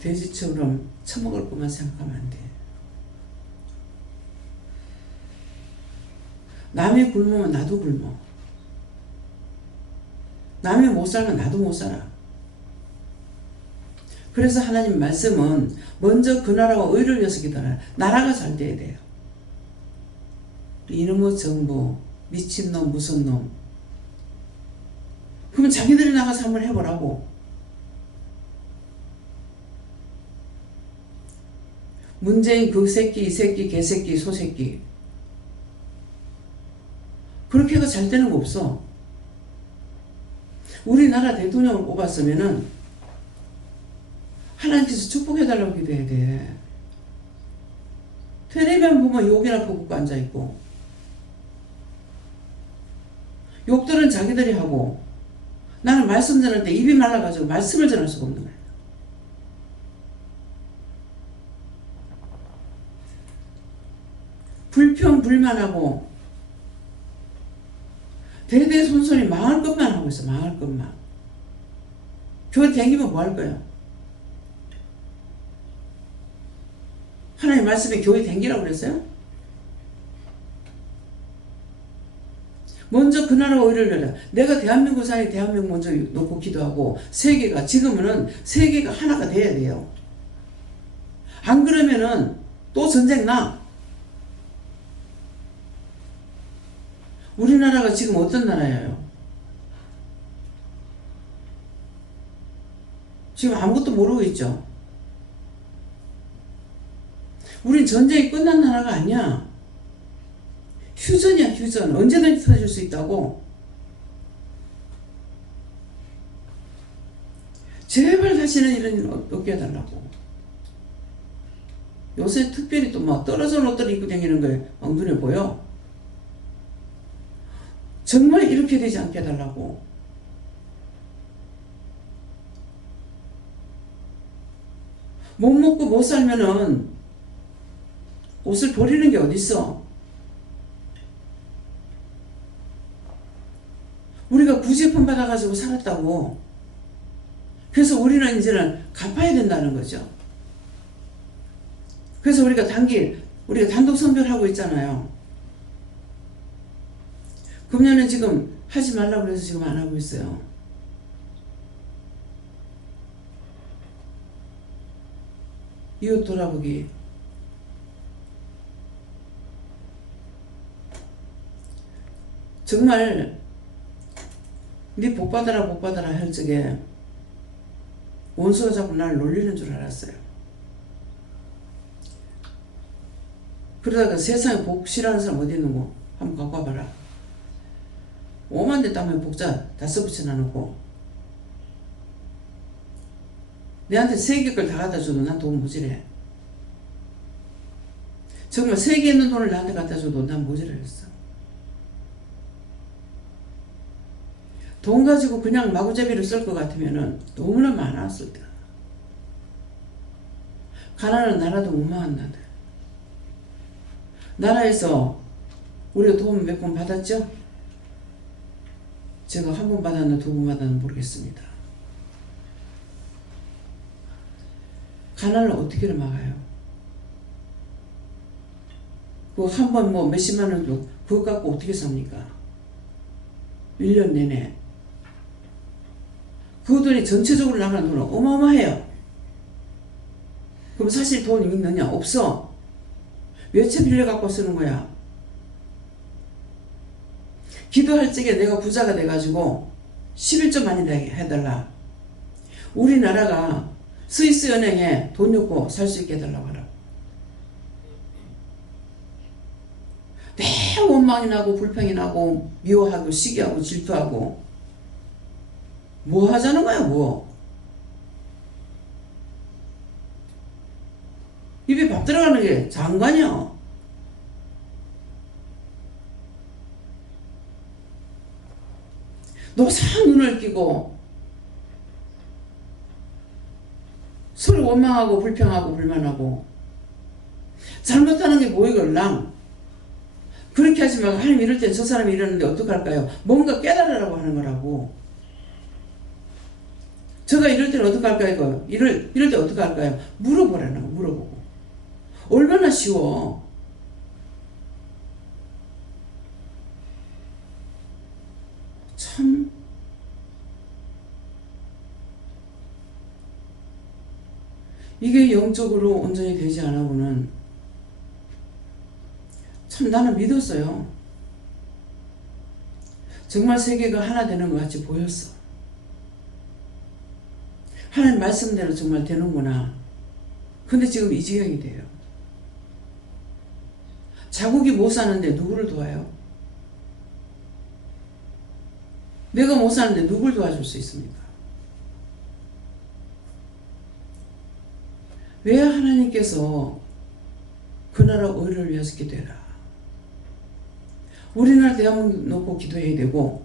돼지처럼 처먹을 것만 생각하면 안 돼. 남이 굶으면 나도 굶어. 남이 못 살면 나도 못 살아. 그래서 하나님 말씀은 먼저 그 나라와 의를 위해서 기도하라. 나라가 잘 돼야 돼요. 이놈의 정부, 미친놈, 무슨 놈. 그러면 자기들이 나가서 한번 해보라고. 문재인 그 새끼, 이 새끼, 개새끼, 소새끼. 그렇게 해서 잘 되는 거 없어. 우리나라 대통령을 뽑았으면은 하나님께서 축복해달라고 기도해야 돼. 텔레비전 보면 욕이나 퍼붓고 앉아있고, 욕들은 자기들이 하고, 나는 말씀 전할 때 입이 말라가지고 말씀을 전할 수가 없는 거야. 불평불만하고 대대손손이 망할 것만 하고 있어. 망할 것만. 교회 다니면 뭐 할 거야? 하나님 말씀에 교회 다니라고 그랬어요? 먼저 그 나라와 의를 내라. 내가 대한민국 사회 대한민국 먼저 놓고 기도하고 세계가 지금은 세계가 하나가 돼야 돼요. 안 그러면은 또 전쟁 나. 우리나라가 지금 어떤 나라예요? 지금 아무것도 모르고 있죠. 우린 전쟁이 끝난 나라가 아니야. 휴전이야, 휴전. 언제든지 터질 수 있다고. 제발 다시는 이런 일 없게 해달라고. 요새 특별히 또 막 떨어진 옷들 입고 다니는 거에 막 눈에 보여. 정말 이렇게 되지 않게 해달라고. 못 먹고 못 살면은 옷을 버리는 게 어딨어. 우리가 구제품 받아가지고 살았다고. 그래서 우리는 이제는 갚아야 된다는 거죠. 그래서 우리가 단독 선별하고 있잖아요. 금년은 지금 하지 말라고 해서 지금 안 하고 있어요. 이웃 돌아보기. 정말 네 복받아라 복받아라 할 적에 원수가 자꾸 나를 놀리는 줄 알았어요. 그러다가 세상에 복 싫어하는 사람 어디 있는 거 한번 갖고 와봐라. 5만 대 따면 복자 다 써붙여 놓고 내한테 3개 걸 다 갖다 줘도 난 돈 모자래. 정말 3개 있는 돈을 나한테 갖다 줘도 난 모자라였어. 돈 가지고 그냥 마구잡이로 쓸 것 같으면은 너무나 많았을 때가. 가난한 나라도 못 망한다. 나라에서 우리가 도움 몇 번 받았죠? 제가 한 번 받았나 두 번 받았나 모르겠습니다. 가난을 어떻게 막아요? 그거 한 번 뭐 몇십만 원 줘, 그거 갖고 어떻게 삽니까? 1년 내내. 그 돈이 전체적으로 나가는 돈은 어마어마해요. 그럼 사실 돈이 있느냐? 없어. 몇 채 빌려갖고 쓰는 거야? 기도할 적에 내가 부자가 돼가지고 11조 많이 해달라. 우리나라가 스위스 은행에 돈 넣고 살 수 있게 해달라고 하라고. 매 원망이 나고 불평이 나고 미워하고 시기하고 질투하고 뭐 하자는 거야 뭐. 입에 밥 들어가는 게 장관이야. 노상 눈을 끼고 서로 원망하고 불평하고 불만하고 잘못하는 게 뭐이걸랑. 그렇게 하지 말고 하나님 이럴 때 저 사람이 이러는데 어떡할까요? 뭔가 깨달으라고 하는 거라고. 저가 이럴 때는 어떡할까요? 이럴 때 어떡할까요? 물어보라는 거. 물어보고. 얼마나 쉬워. 참 이게 영적으로 온전히 되지 않아고는 참 나는 믿었어요. 정말 세계가 하나 되는 것 같이 보였어. 하나님 말씀대로 정말 되는구나. 근데 지금 이 지경이 돼요. 자국이 못 사는데 누구를 도와요? 내가 못 사는데 누굴 도와줄 수 있습니까? 왜 하나님께서 그 나라 의를 위해서 기도해라. 우리나라 대한민국 놓고 기도해야 되고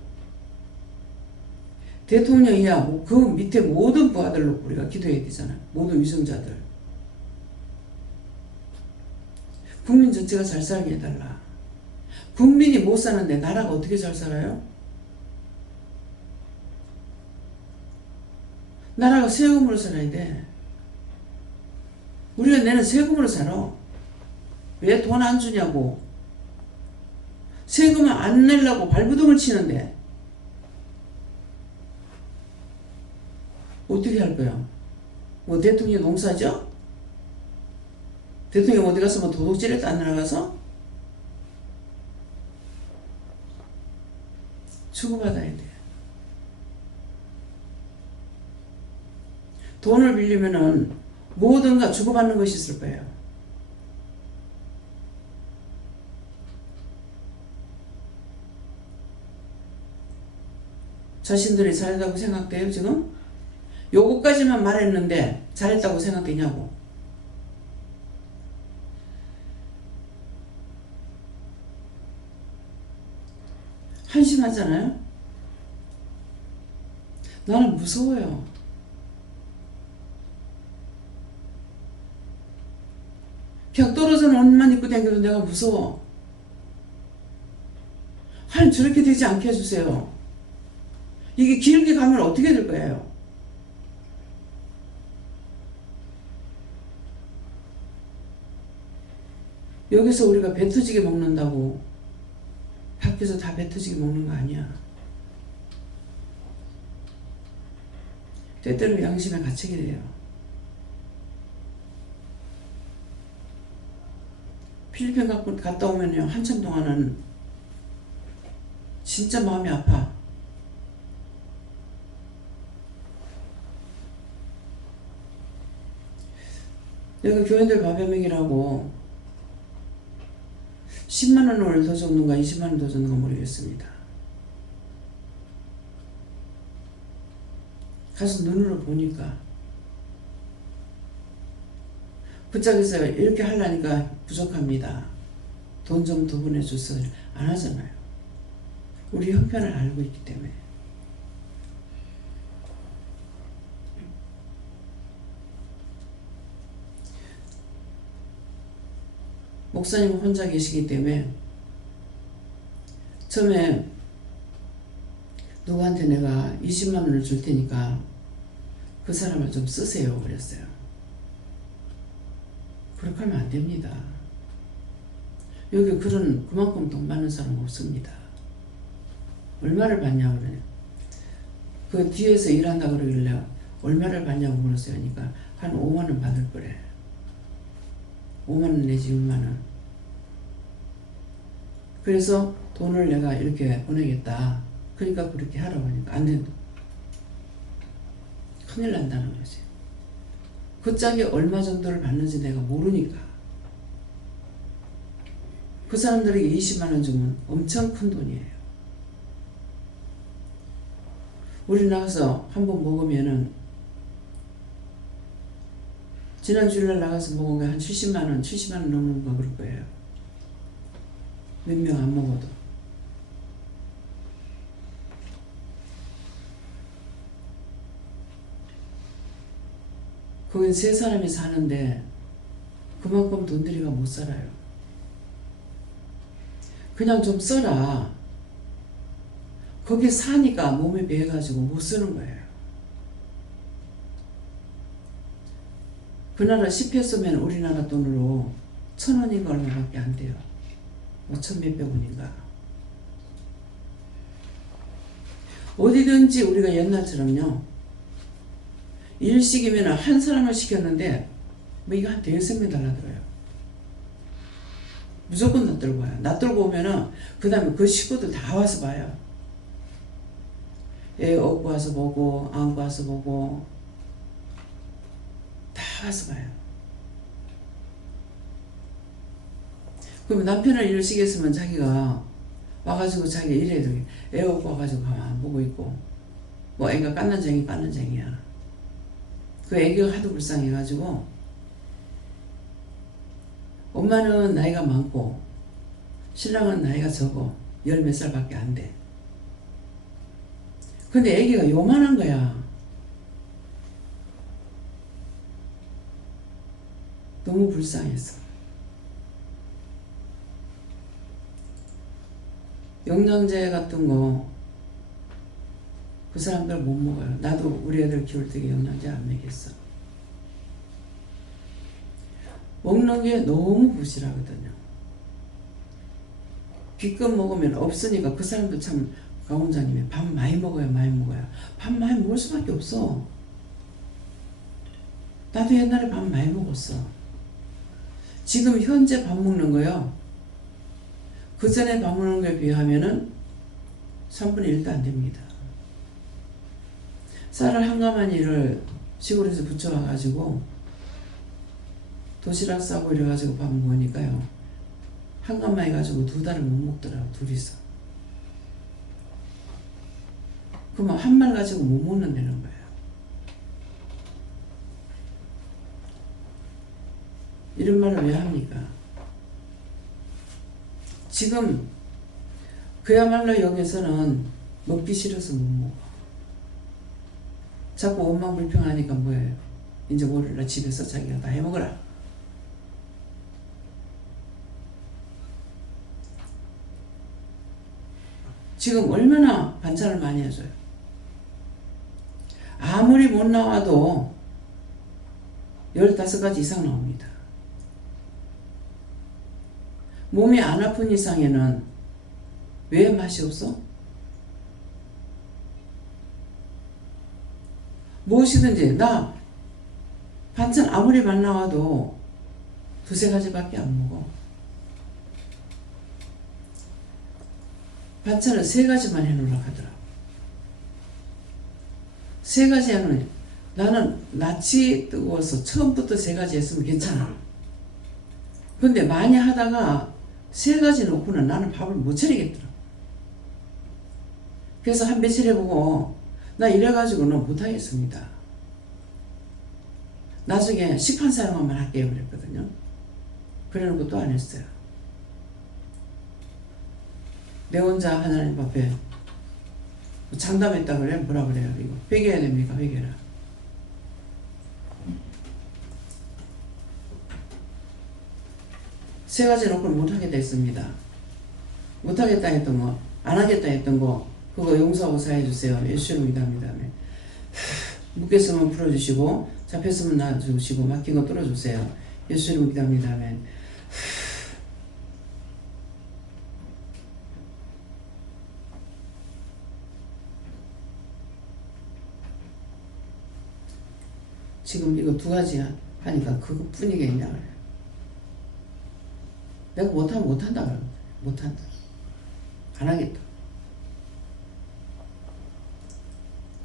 대통령이야 그 밑에 모든 부하들 놓고 우리가 기도해야 되잖아. 모든 위성자들. 국민 전체가 잘 살게 해달라. 국민이 못 사는데 나라가 어떻게 잘 살아요? 나라가 세금으로 살아야 돼. 우리가 내는 세금으로 살아. 왜 돈 안 주냐고. 세금을 안 내려고 발부둥을 치는데 어떻게 할 거야? 뭐 대통령 농사죠? 대통령 어디 가서 뭐 도둑질해도 안 나가서? 주고받아야 돼. 돈을 빌리면은 뭐든가 주고받는 것이 있을 거예요. 자신들이 잘했다고 생각돼요, 지금? 요거까지만 말했는데 잘했다고 생각되냐고. 한심하잖아요? 나는 무서워요. 그냥 떨어져는 옷만 입고 다녀도 내가 무서워. 하나님 저렇게 되지 않게 해주세요. 이게 길게 가면 어떻게 될 거예요? 여기서 우리가 배 터지게 먹는다고 밖에서 다 배 터지게 먹는 거 아니야. 때때로 양심에 갇히게 돼요. 필리핀 갔다 오면요, 한참 동안은 진짜 마음이 아파. 여기 교인들 밥에 먹이라고 10만 원을 더 줬는가 20만 원 더 줬는가 모르겠습니다. 가서 눈으로 보니까 부탁해서 이렇게 하려니까 부족합니다. 돈 좀 더 보내주세요. 안 하잖아요. 우리 형편을 알고 있기 때문에. 목사님 혼자 계시기 때문에 처음에 누구한테 내가 20만 원을 줄 테니까 그 사람을 좀 쓰세요 그랬어요. 그렇게 하면 안 됩니다. 여기 그만큼 돈 많은 사람 없습니다. 얼마를 받냐고 그래요. 그 뒤에서 일한다 그러길래 얼마를 받냐고 물었어요. 그러니까 한 5만 원 받을 거래. 5만 원 내지 6만 원. 그래서 돈을 내가 이렇게 보내겠다. 그러니까 그렇게 하라고 하니까 안 된다. 큰일 난다는 거지. 그 짝이 얼마 정도를 받는지 내가 모르니까. 그 사람들에게 20만 원 주면 엄청 큰 돈이에요. 우리 나가서 한번 먹으면은 지난 주일날 나가서 먹은 게 한 70만 원, 70만 원 넘는 거 그럴 거예요. 몇 명 안 먹어도. 거긴 세 사람이 사는데 그만큼 돈 들이가 못 살아요. 그냥 좀 써라. 거기 사니까 몸에 배해가지고 못 쓰는 거예요. 그 나라 10회 쓰면 우리나라 돈으로 1,000원인가 얼마밖에 안 돼요. 5천 몇백 원인가. 어디든지 우리가 옛날처럼요. 일식이면 한 사람을 시켰는데 뭐 이거 한 대여섯 명 달라들어요. 무조건 낯들고 와요. 낯들고 오면은 그 다음에 그 식구들 다 와서 봐요. 애 업고 와서 보고 안고 와서 보고 다 와서 봐요. 그럼 남편을 일을 시켰으면 자기가 와가지고 자기 일해도 애 업고 와가지고 가만 보고 있고 뭐 애가 깐난쟁이야. 그 애기가 하도 불쌍해가지고 엄마는 나이가 많고 신랑은 나이가 적어 10몇 살밖에 안 돼. 근데 애기가 요만한 거야. 너무 불쌍했어. 영양제 같은 거 그 사람들 못 먹어요. 나도 우리 애들 키울 때 영양제 안 먹였어. 먹는 게 너무 부실하거든요. B급 먹으면 없으니까 그 사람도 참 강원장님이 밥 많이 먹어야 밥 많이 먹을 수밖에 없어. 나도 옛날에 밥 많이 먹었어. 지금 현재 밥 먹는 거요. 그 전에 밥 먹는 거에 비하면은 3분의 1도 안 됩니다. 쌀을 한 가마니를 시골에서 부쳐와가지고 도시락 싸고 이래가지고 밥 먹으니까요. 한 가마니 가지고 2달을 못 먹더라고, 둘이서. 그러면 한 말 가지고 못 먹는다는 거예요. 이런 말을 왜 합니까? 지금 그야말로 여기서는 먹기 싫어서 못 먹어. 자꾸 원망 불평하니까 뭐예요? 이제 월요일날 집에서 자기가 다 해먹어라. 지금 얼마나 반찬을 많이 해줘요. 아무리 못 나와도 15가지 이상 나옵니다. 몸이 안 아픈 이상에는 왜 맛이 없어? 무엇이든지 나 반찬 아무리 많이 나와도 2-3가지밖에 안 먹어. 반찬을 3가지만 해놓으려고 하더라고. 3가지 해놓으니 나는 낯이 뜨거워서 처음부터 3가지 했으면 괜찮아. 근데 많이 하다가 3가지 놓고는 나는 밥을 못 차리겠더라고. 그래서 한 며칠 해보고 나 이래가지고는 못하겠습니다. 나중에 식판 사용만 할게요 그랬거든요. 그래놓고 또 안 했어요. 내 혼자 하나님 앞에 장담했다 그래? 뭐라 그래요? 이거 회개해야 됩니까? 회개라. 세 가지 놓고 못하겠다 했습니다. 못하겠다 했던 거, 안 하겠다 했던 거, 그거 용서하고 사해주세요. 예수로 믿합니다. 묶였으면 풀어주시고, 잡혔으면 놔주시고, 막힌 거 뚫어주세요. 예수로 믿합니다. 지금 이거 2가지 하니까 그것뿐이겠냐 그래요. 내가 못하면 못한다 그러면 못한다. 안 하겠다.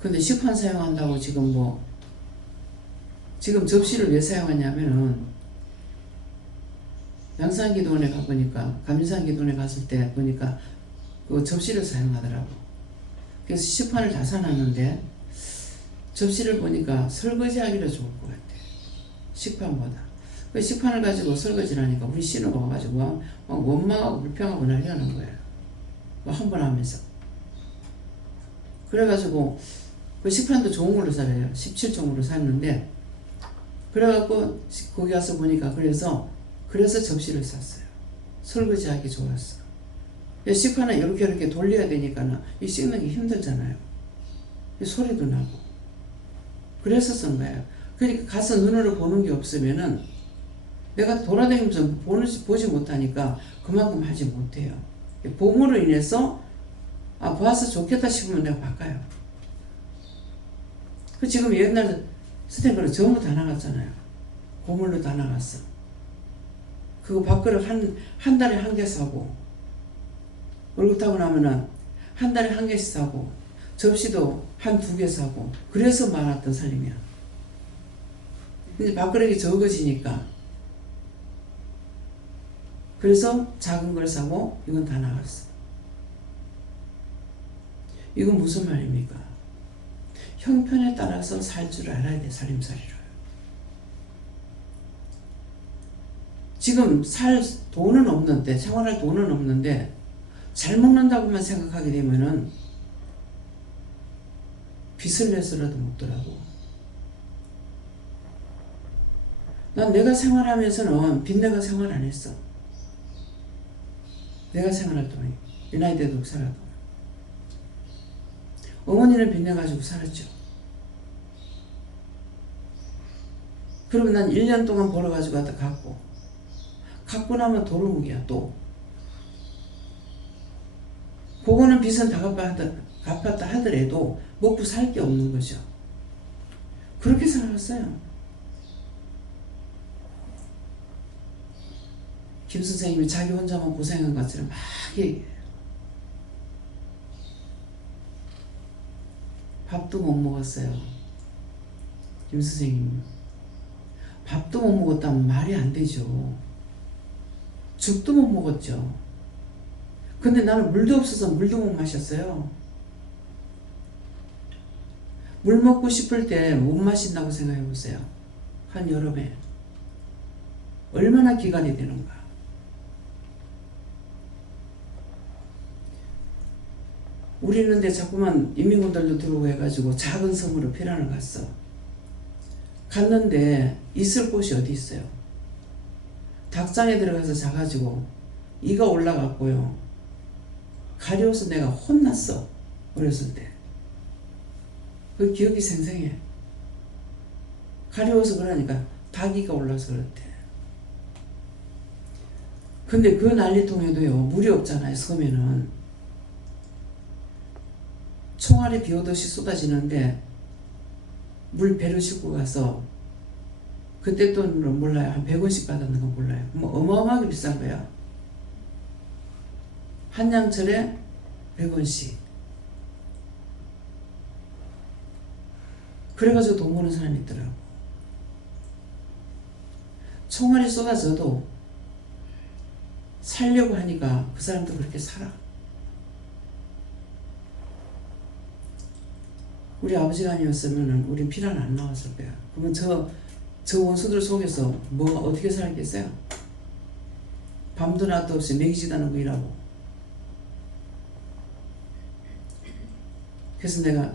근데 식판 사용한다고 지금 접시를 왜 사용하냐면은 양산기도원에 가보니까 감산기도원에 갔을 때 보니까 그 접시를 사용하더라고. 그래서 식판을 다 사놨는데 접시를 보니까 설거지하기가 좋을 것 같아. 식판보다. 그 식판을 가지고 설거지를 하니까 우리 신우가 와가지고 막 원망하고 불평하고 난리하는 거예요. 한 번 하면서. 그래가지고 그 식판도 좋은 걸로 살아요. 17종으로 샀는데 그래갖고 거기 가서 보니까 그래서 접시를 샀어요. 설거지하기 좋았어. 식판은 이렇게 돌려야 되니까는 이 씻는 게 힘들잖아요. 소리도 나고. 그래서 쓴 거예요. 그러니까 가서 눈으로 보는 게 없으면은 내가 돌아다니면서 보지 못하니까 그만큼 하지 못해요. 봄으로 인해서 봐서 좋겠다 싶으면 내가 바꿔요. 지금 옛날 스탬프로 전부 다 나갔잖아요. 고물로 다 나갔어. 그거 밥그릇 한 달에 한 개 사고, 월급 타고 나면은 한 달에 한 개씩 사고, 접시도 한 2개 사고, 그래서 많았던 살림이야. 근데 밥그릇이 적어지니까, 그래서 작은 걸 사고, 이건 다 나갔어. 이건 무슨 말입니까? 형편에 따라서 살 줄 알아야 돼, 살림살이를. 지금 살 돈은 없는데, 생활할 돈은 없는데, 잘 먹는다고만 생각하게 되면은, 빚을 내서라도 먹더라고. 난 내가 생활하면서는 빚내가 생활 안 했어. 내가 생활할 동안, 이 나이 때도 살아도. 어머니는 빚내가지고 살았죠. 그러면 난 1년 동안 벌어가지고 갖다 갖고 나면 도루묵이야, 또. 그거는 빚은 다 갚았다 하더라도 먹고 살 게 없는 거죠. 그렇게 살았어요. 김 선생님이 자기 혼자만 고생한 것처럼 막 얘기해요. 밥도 못 먹었어요. 김 선생님. 밥도 못 먹었다면 말이 안 되죠. 죽도 못 먹었죠. 근데 나는 물도 없어서 물도 못 마셨어요. 물 먹고 싶을 때 못 마신다고 생각해 보세요. 한 여름에. 얼마나 기간이 되는가. 우리 있는데 자꾸만 인민군들도 들어오고 해가지고 작은 섬으로 피난을 갔어. 갔는데 있을 곳이 어디 있어요. 닭장에 들어가서 자가지고 이가 올라갔고요. 가려워서 내가 혼났어. 어렸을 때. 그 기억이 생생해. 가려워서 그러니까 닭이가 올라서 그렇대. 근데 그 난리통에도요, 물이 없잖아요, 섬에는. 총알이 비 오듯이 쏟아지는데 물 배를 싣고 가서 그때 돈은 몰라요. 한 100원씩 받았는 건 몰라요. 뭐 어마어마하게 비싼 거야. 한 양철에 100원씩. 그래가지고 돈 버는 사람이 있더라고. 총알이 쏟아져도 살려고 하니까 그 사람도 그렇게 살아. 우리 아버지가 아니었으면 우린 피난 안 나왔을 거야. 그러면 저 원수들 속에서 뭐가 어떻게 살겠어요? 밤도 낮도 없이 먹이지도 않고 일하고. 그래서 내가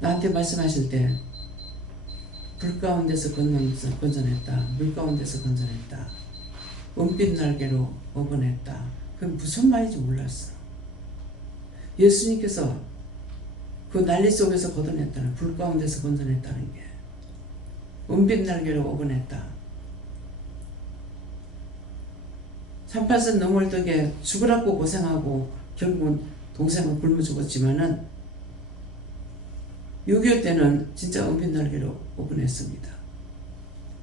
나한테 말씀하실 때 불 가운데서 건져냈다. 물 가운데서 건져냈다. 은빛 날개로 업어냈다. 그게 무슨 말인지 몰랐어. 예수님께서 그 난리 속에서 걷어냈다는, 불 가운데서 건져냈다는 게 은빛 날개로 업어냈다. 38선 너물떡에 죽으라고 고생하고 결국은 동생은 굶어 죽었지만은 6.25 때는 진짜 은빛 날개로 업어냈습니다.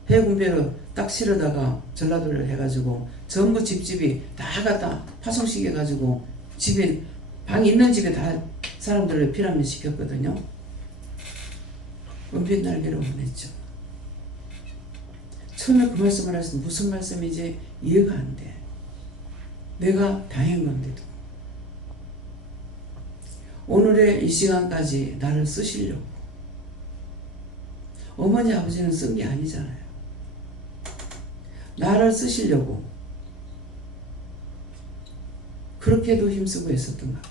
해군배로 딱 실어다가 전라도를 해가지고 전부 집집이 다 갖다 파송시켜가지고 집에 방 있는 집에 다 사람들을 피라미드 시켰거든요. 은빛 날개로 보냈죠. 처음에 그 말씀을 했을 때 무슨 말씀인지 이해가 안 돼. 내가 당한 건데도. 오늘의 이 시간까지 나를 쓰시려고. 어머니 아버지는 쓴 게 아니잖아요. 나를 쓰시려고. 그렇게도 힘쓰고 있었던가 봐.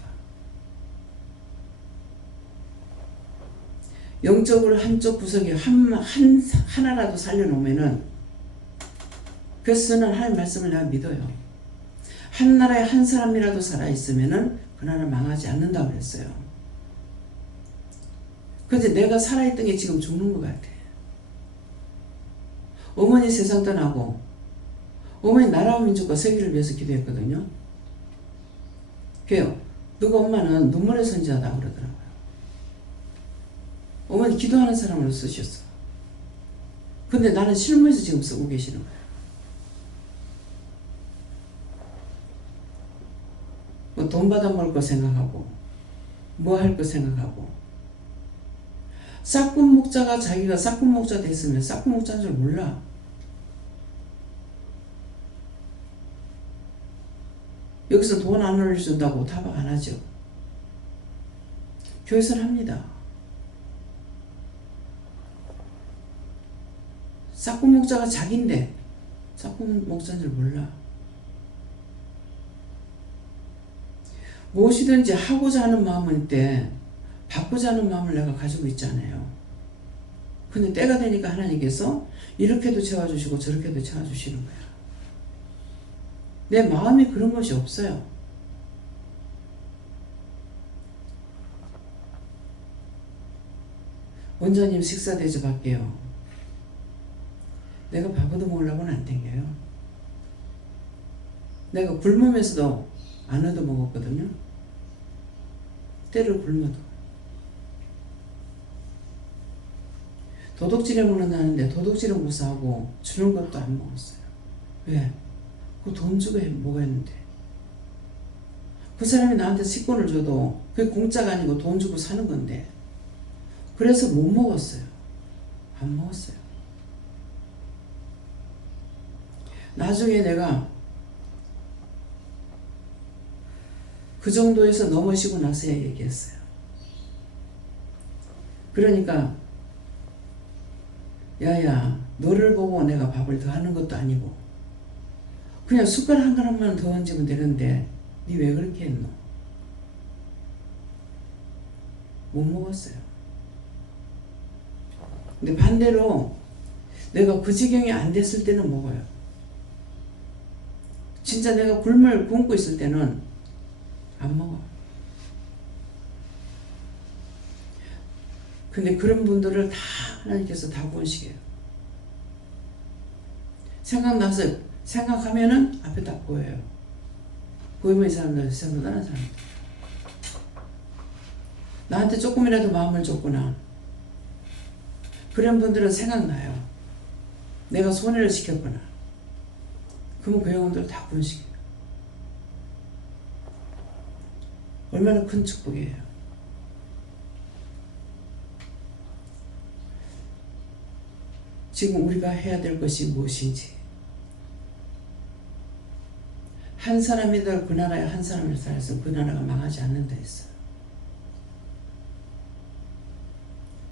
영적으로 한쪽 구석에 하나라도 살려놓으면은, 그래서 저는 하나님 말씀을 내가 믿어요. 한 나라에 한 사람이라도 살아있으면은 그 나라 망하지 않는다고 그랬어요. 그런데 내가 살아있던 게 지금 죽는 것 같아. 어머니 세상 떠나고 어머니 나라와 민족과 세계를 위해서 기도했거든요. 그래요. 누가 엄마는 눈물의 선지자다 그러더라고요. 어머니 기도하는 사람으로 쓰셨어. 근데 나는 실무에서 지금 쓰고 계시는 거예요. 뭐 돈 받아 먹을 거 생각하고 뭐 할 거 생각하고 싹군 목자가 자기가 싹군 목자 됐으면 싹군 목자인 줄 몰라. 여기서 돈 안 올려준다고 타박 안 하죠. 교회에서는 합니다. 싹군 목자가 자기인데 싹군 목자인 줄 몰라. 무엇이든지 하고자 하는 마음은 있대 받고자 하는 마음을 내가 가지고 있잖아요. 근데 때가 되니까 하나님께서 이렇게도 채워주시고 저렇게도 채워주시는 거야. 내 마음이 그런 것이 없어요. 원장님 식사 대접할게요. 내가 밥 얻어먹으려고는 안 땡겨요. 내가 굶으면서도 안 얻어먹었거든요. 때를 굶어도. 도둑질해 먹는다는데 도둑질은 무사하고 주는 것도 안 먹었어요. 왜? 그 돈 주고 먹었는데. 그 사람이 나한테 식권을 줘도 그게 공짜가 아니고 돈 주고 사는 건데. 그래서 못 먹었어요. 안 먹었어요. 나중에 내가 그 정도에서 넘어지고 나서야 얘기했어요. 그러니까 야야 너를 보고 내가 밥을 더 하는 것도 아니고 그냥 숟가락 한 그릇만 더 얹으면 되는데 니 왜 그렇게 했노? 못 먹었어요. 근데 반대로 내가 그 지경이 안 됐을 때는 먹어요. 진짜 내가 굶고 있을 때는 안 먹어. 근데 그런 분들을 다 하나님께서 다 구원시켜요. 생각나서 생각하면은 앞에 딱 보여요. 보이면 이 사람들 세상으로 떠난 사람들. 나한테 조금이라도 마음을 줬구나. 그런 분들은 생각나요. 내가 손해를 시켰구나. 그러면 그 영혼들 다 구원시켜요. 얼마나 큰 축복이에요. 지금 우리가 해야 될 것이 무엇인지. 한 사람이들 그 나라에 한 사람을 살아서 그 나라가 망하지 않는다 했어요.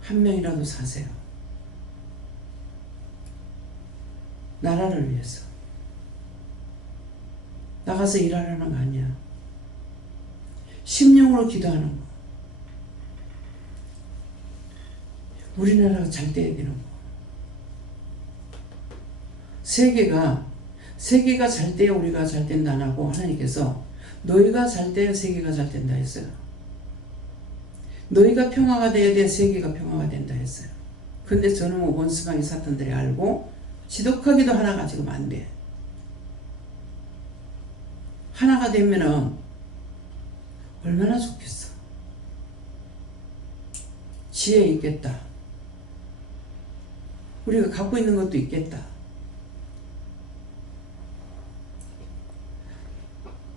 한 명이라도 사세요. 나라를 위해서. 나가서 일하라는 거 아니야. 심령으로 기도하는 거. 우리나라가 잘 돼야 되는 거. 세계가 잘 돼야 우리가 잘 된다 안 하고 하나님께서 너희가 잘 돼야 세계가 잘 된다 했어요. 너희가 평화가 돼야 돼 세계가 평화가 된다 했어요. 근데 저는 원수방이 사탄들이 알고 지독하기도 하나 가지고 안 돼. 하나가 되면은 얼마나 좋겠어. 지혜 있겠다. 우리가 갖고 있는 것도 있겠다.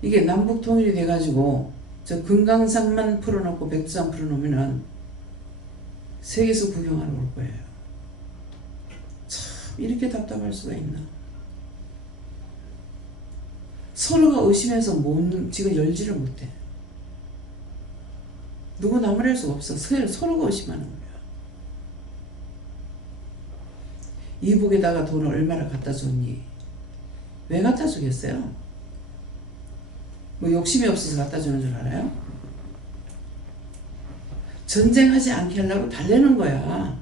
이게 남북 통일이 돼가지고 저 금강산만 풀어놓고 백두산 풀어놓으면은 세계에서 구경하러 올 거예요. 참 이렇게 답답할 수가 있나. 서로가 의심해서 지금 열지를 못해. 누구 나무랄 수가 없어. 서로가 의심하는 거야. 이북에다가 돈을 얼마나 갖다 줬니? 왜 갖다 주겠어요? 뭐 욕심이 없어서 갖다 주는 줄 알아요? 전쟁하지 않게 하려고 달래는 거야.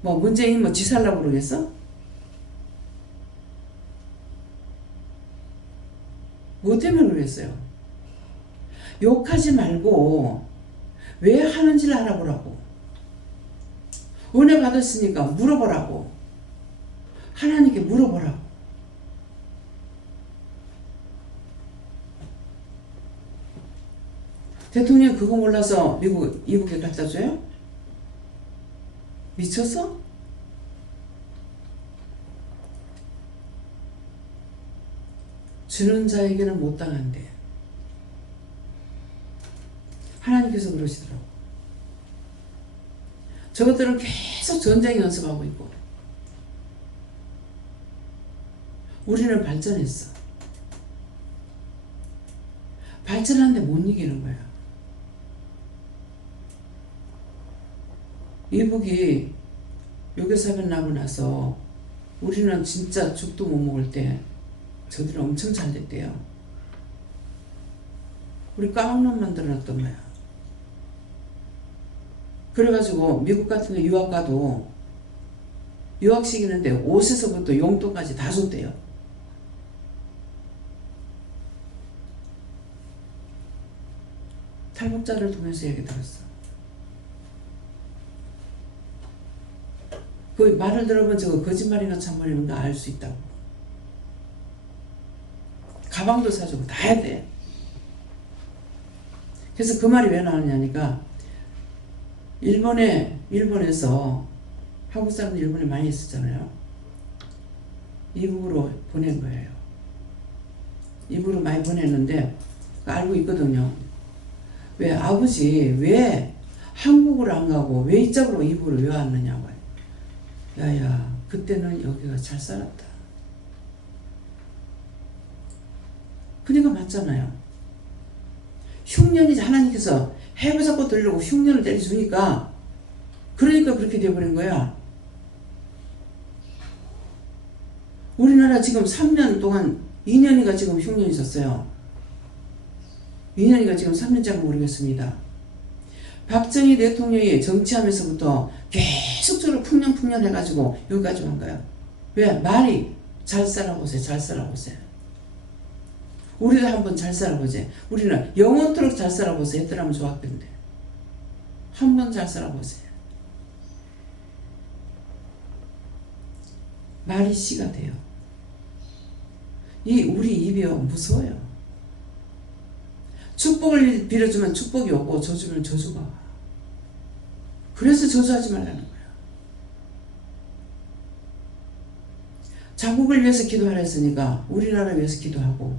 뭐 문재인 뭐 지살라고 그러겠어? 뭐 때문에 그러겠어요? 욕하지 말고 왜 하는지를 알아보라고. 은혜 받았으니까 물어보라고. 하나님께 물어보라고. 대통령 그거 몰라서 미국 이북에 갖다 줘요? 미쳤어? 주는 자에게는 못 당한대. 하나님께서 그러시더라고. 저것들은 계속 전쟁 연습하고 있고 우리는 발전했어. 발전하는데 못 이기는 거야. 이북이 요괴사변 나고 나서 우리는 진짜 죽도 못 먹을 때 저들은 엄청 잘 됐대요. 우리 까막눈 만들어놨던 거야. 그래가지고 미국 같은 데 유학 가도 유학 시키는데 옷에서부터 용돈까지 다 줬대요. 탈북자를 통해서 얘기 들었어. 그 말을 들어보면 저거 거짓말인가 참말인가 알 수 있다고. 가방도 사주고 다 해야 돼. 그래서 그 말이 왜 나왔냐니까 일본에서 한국 사람들 일본에 많이 있었잖아요. 이북으로 보낸 거예요. 이북으로 많이 보냈는데 알고 있거든요. 왜 아버지 왜 한국으로 안 가고 왜 이쪽으로 이북으로 왜 왔느냐고. 야야 그때는 여기가 잘 살았다. 그러니까 맞잖아요. 흉년이 하나님께서 해부 잡고 들려고 흉년을 때려주니까 그러니까 그렇게 돼버린 거야. 우리나라 지금 3년 동안 2년이가 지금 흉년이 있었어요. 2년이가 지금 3년째가 모르겠습니다. 박정희 대통령이 정치하면서부터 계속적으로 풍년 해가지고 여기까지 온 거야. 왜? 말이 잘 살아보세요. 잘 살아보세요. 우리도 한번 잘 살아보세요. 우리는 영원토록 잘 살아보세요 했더라면 좋았겠는데 한번 잘 살아보세요. 말이 씨가 돼요. 우리 입이요 무서워요. 축복을 빌어주면 축복이 오고 저주면 저주가 와. 그래서 저주하지 말라는 거야. 자국을 위해서 기도하라 했으니까 우리나라를 위해서 기도하고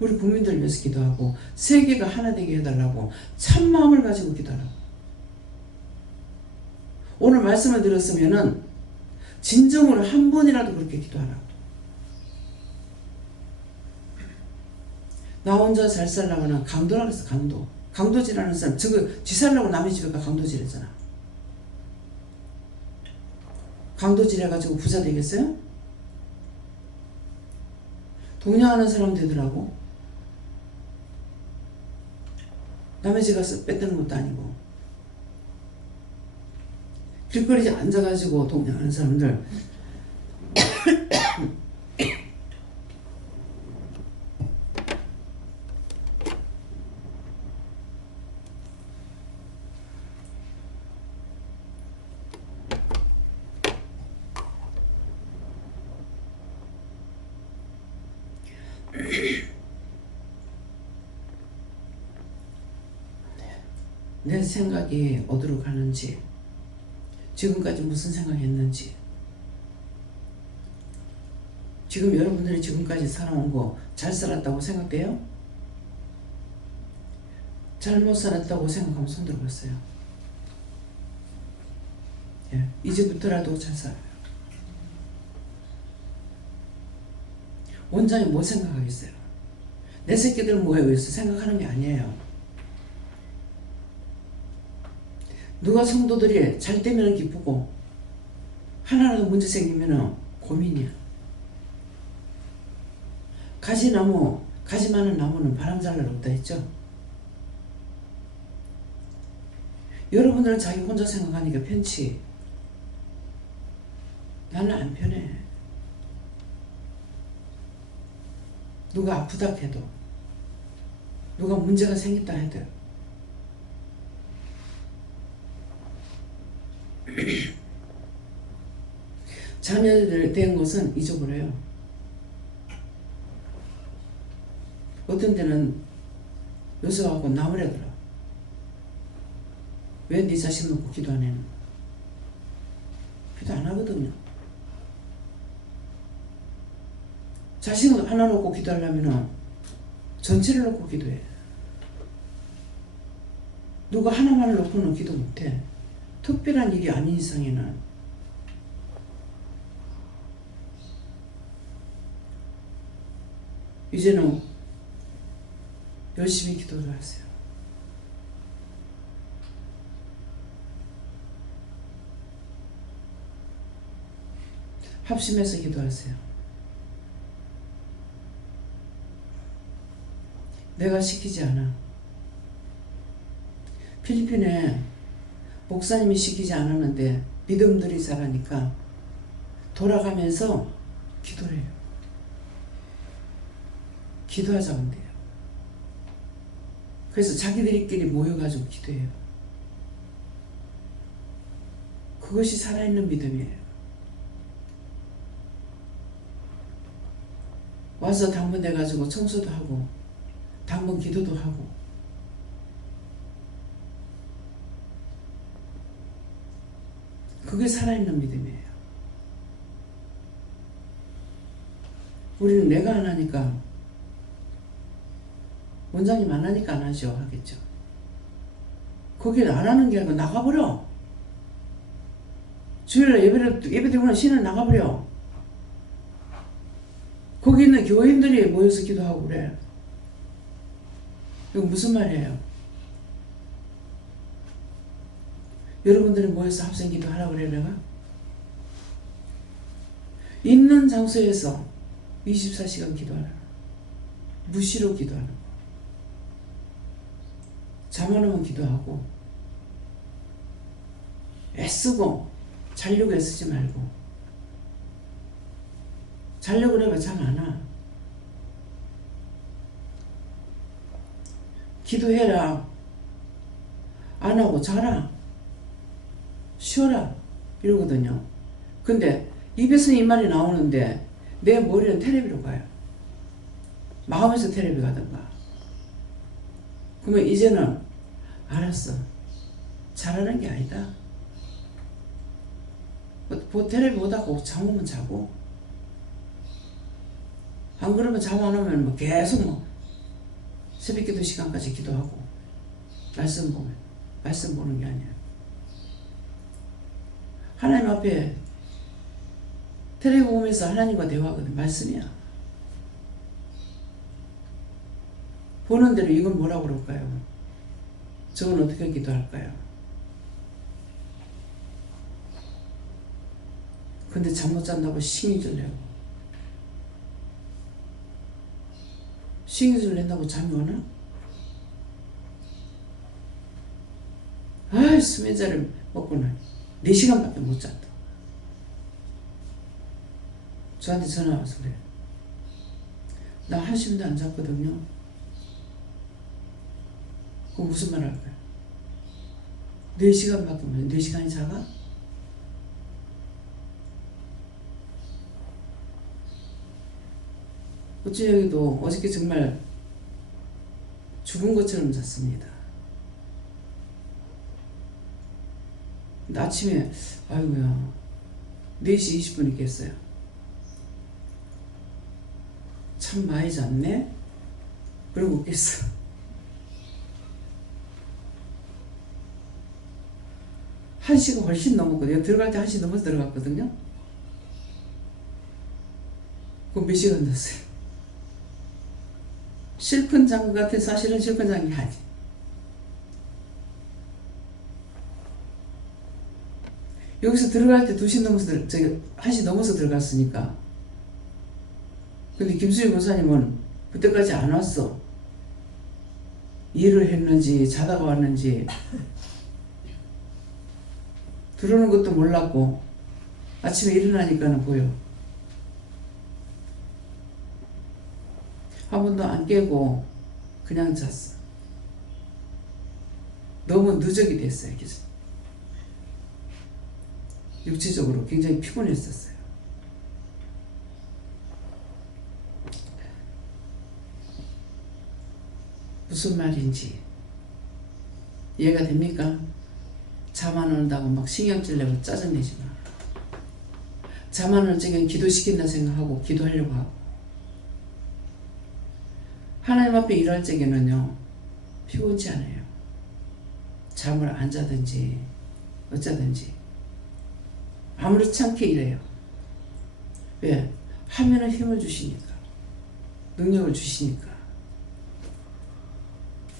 우리 국민들을 위해서 기도하고 세계가 하나 되게 해달라고 참마음을 가지고 기도하라고. 오늘 말씀을 들었으면은 진정으로 한 번이라도 그렇게 기도하라고. 나 혼자 잘 살라고는 강도라고 했어. 강도질하는 사람. 저거 지 살라고 남의 집에 가 강도질했잖아. 강도질 해가지고 부자 되겠어요? 동냥하는 사람 되더라고. 남의 집 가서 뺏드는 것도 아니고. 길거리에 앉아가지고 동냥하는 사람들 내 생각이 어디로 가는지 지금까지 무슨 생각했는지 지금 여러분들이 지금까지 살아온 거 잘 살았다고 생각돼요? 잘못 살았다고 생각하면 손 들어봤어요. 예, 이제부터라도 잘 살아요. 원장이 뭐 생각하겠어요? 내 새끼들 뭐에 의해서 생각하는 게 아니에요. 누가 성도들이 잘 되면 기쁘고 하나라도 문제 생기면 고민이야. 가지 많은 나무는 바람 잘 날 없다 했죠. 여러분들은 자기 혼자 생각하니까 편치. 나는 안 편해. 누가 아프다 해도 누가 문제가 생겼다 해도 자녀들에 대한 것은 잊어버려요. 어떤 데는 요새하고 나무래더라. 왜 네 자식 놓고 기도 안 해는? 기도 안 하거든요. 자식 하나 놓고 기도하려면 전체를 놓고 기도해. 누가 하나만을 놓고는 기도 못해. 특별한 일이 아닌 이상에는. 이제는 열심히 기도를 하세요. 합심해서 기도하세요. 내가 시키지 않아. 필리핀에 목사님이 시키지 않았는데 믿음들이 잘하니까 돌아가면서 기도를 해요. 기도하자고 한대요. 그래서 자기들끼리 모여가지고 기도해요. 그것이 살아있는 믿음이에요. 와서 당번돼가지고 청소도 하고 당번 기도도 하고 그게 살아있는 믿음이에요. 우리는 내가 안 하니까 원장님 안 하니까 안 하죠 하겠죠. 거기는 안 하는 게 아니고 나가버려. 주일날 예배 드리고 신을 나가버려. 거기 있는 교인들이 모여서 기도하고 그래. 이거 무슨 말이에요? 여러분들이 모여서 합성 기도하라고 그래 내가? 있는 장소에서 24시간 기도하라. 무시로 기도하는 거. 잠 안 오면 기도하고 애쓰고 자려고 애쓰지 말고 자려고 그러면 잠 안 와. 기도해라. 안 하고 자라. 쉬어라. 이러거든요. 근데 입에서 이 말이 나오는데 내 머리는 텔레비로 가요. 마음에서 텔레비 가든가. 그러면 이제는 알았어. 잘하는 게 아니다. 텔레비 보다가 잠 오면 자고 안 그러면 잠 안 오면 뭐 계속 새벽기도 시간까지 기도하고 말씀 보는 게 아니야. 하나님 앞에 텔레비 보면서 하나님과 대화하거든. 말씀이야. 보는 대로 이건 뭐라고 그럴까요? 저건 어떻게 기도할까요? 근데 잠 못 잔다고 싱이질 내고 싱이질 낸다고 잠이 오나? 아이 수면제를 먹고는 4시간밖에 못 잤다. 저한테 전화 와서 그래. 나 한숨도 안 잤거든요. 그럼 무슨 말 할까요? 4시간밖에 못 잤. 4시간이 자가? 어째 여기도 어저께 정말 죽은 것처럼 잤습니다. 근데 아침에 아이고야 4시 20분이 깼어요. 참 많이 잤네? 그러고 깼어. 1시가 훨씬 넘었거든요. 들어갈 때 1시 넘어서 들어갔거든요. 그럼 몇 시간 잤어요? 실컷 잔 것 같아. 사실은 실컷 잔 게 아니지. 여기서 들어갈 때 2시 넘어서 1시 넘어서 들어갔으니까. 근데 김수희 목사님은 그때까지 안 왔어. 일을 했는지 자다가 왔는지 들어오는 것도 몰랐고 아침에 일어나니까는 보여. 한 번도 안 깨고 그냥 잤어. 너무 누적이 됐어요. 그래서 육체적으로 굉장히 피곤했었어요. 무슨 말인지 이해가 됩니까? 잠 안 온다고 막 신경질 내고 짜증내지 마. 잠하는 적엔 기도시킨다 생각하고 기도하려고 하고, 하나님 앞에 일할 적에는요 피곤치 않아요. 잠을 안 자든지 어쩌든지 아무렇지 않게 일해요. 왜? 하면은 힘을 주시니까, 능력을 주시니까.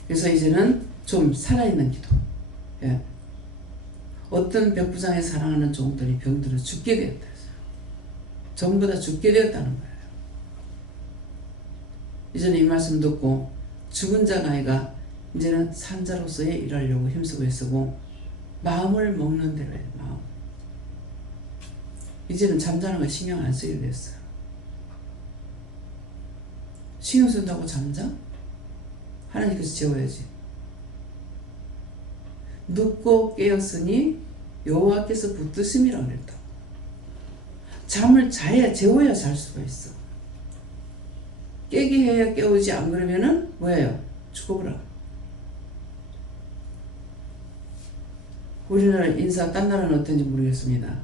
그래서 이제는 좀 살아있는 기도. 예. 어떤 백부장의 사랑하는 종들이 병들어 죽게 되었다. 전부 다 죽게 되었다는 거예요. 이제는 이 말씀 듣고 죽은 자가 아이가 이제는 산자로서의 일하려고 힘쓰고 애쓰고 마음을 먹는 대로 해요. 마음. 이제는 잠자는 거 신경 안 쓰게 됐어요. 신경 쓴다고 잠자? 하나님께서 재워야지. 눕고 깨었으니 여호와께서 붙드심이라 그랬다. 잠을 자야 재워야 잘 수가 있어. 깨게 해야 깨우지, 안 그러면은 뭐예요? 죽어버려. 우리나라 인사, 딴 나라는 어떤지 모르겠습니다.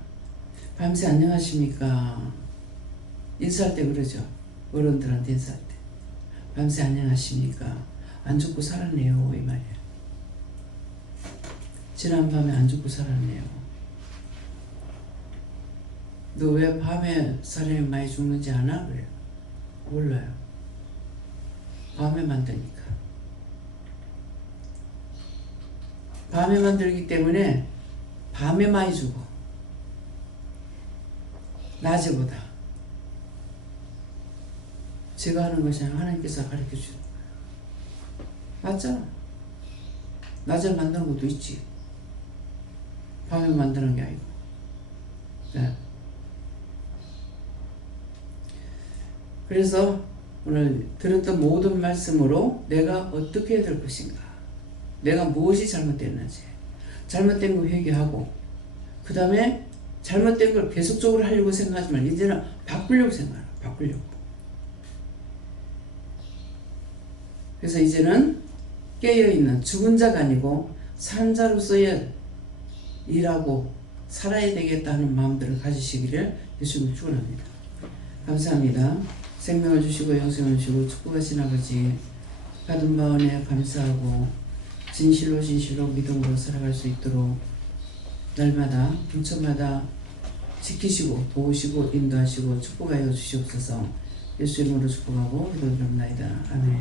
밤새 안녕하십니까? 인사할 때 그러죠. 어른들한테 인사할 때. 밤새 안녕하십니까? 안 죽고 살았네요. 이 말이에요. 지난밤에 안 죽고 살았네요. 너 왜 밤에 사람이 많이 죽는지 아나? 그래요. 몰라요. 밤에 만드니까. 밤에 만들기 때문에 밤에 많이 죽어. 낮에보다. 제가 하는 것이 아니라 하나님께서 가르쳐 주는 거예요. 맞잖아. 낮에 만드는 것도 있지. 밤에 만드는 게 아니고. 네. 그래서 오늘 들었던 모든 말씀으로 내가 어떻게 해야 될 것인가, 내가 무엇이 잘못됐는지, 잘못된 거 회개하고, 그 다음에 잘못된 걸 계속적으로 하려고 생각하지 말고 이제는 바꾸려고 생각하라. 바꾸려고. 그래서 이제는 깨어있는 죽은 자가 아니고 산 자로서의 일하고 살아야 되겠다는 마음들을 가지시기를 예수님을 축원합니다. 감사합니다. 생명을 주시고 영생을 주시고 축복하신 아버지, 받은 바 은혜에 감사하고 진실로 믿음으로 살아갈 수 있도록 날마다 분초마다 지키시고 도우시고 인도하시고 축복하여 주시옵소서. 예수 이름으로 축복하고 기도드립니다. 아멘.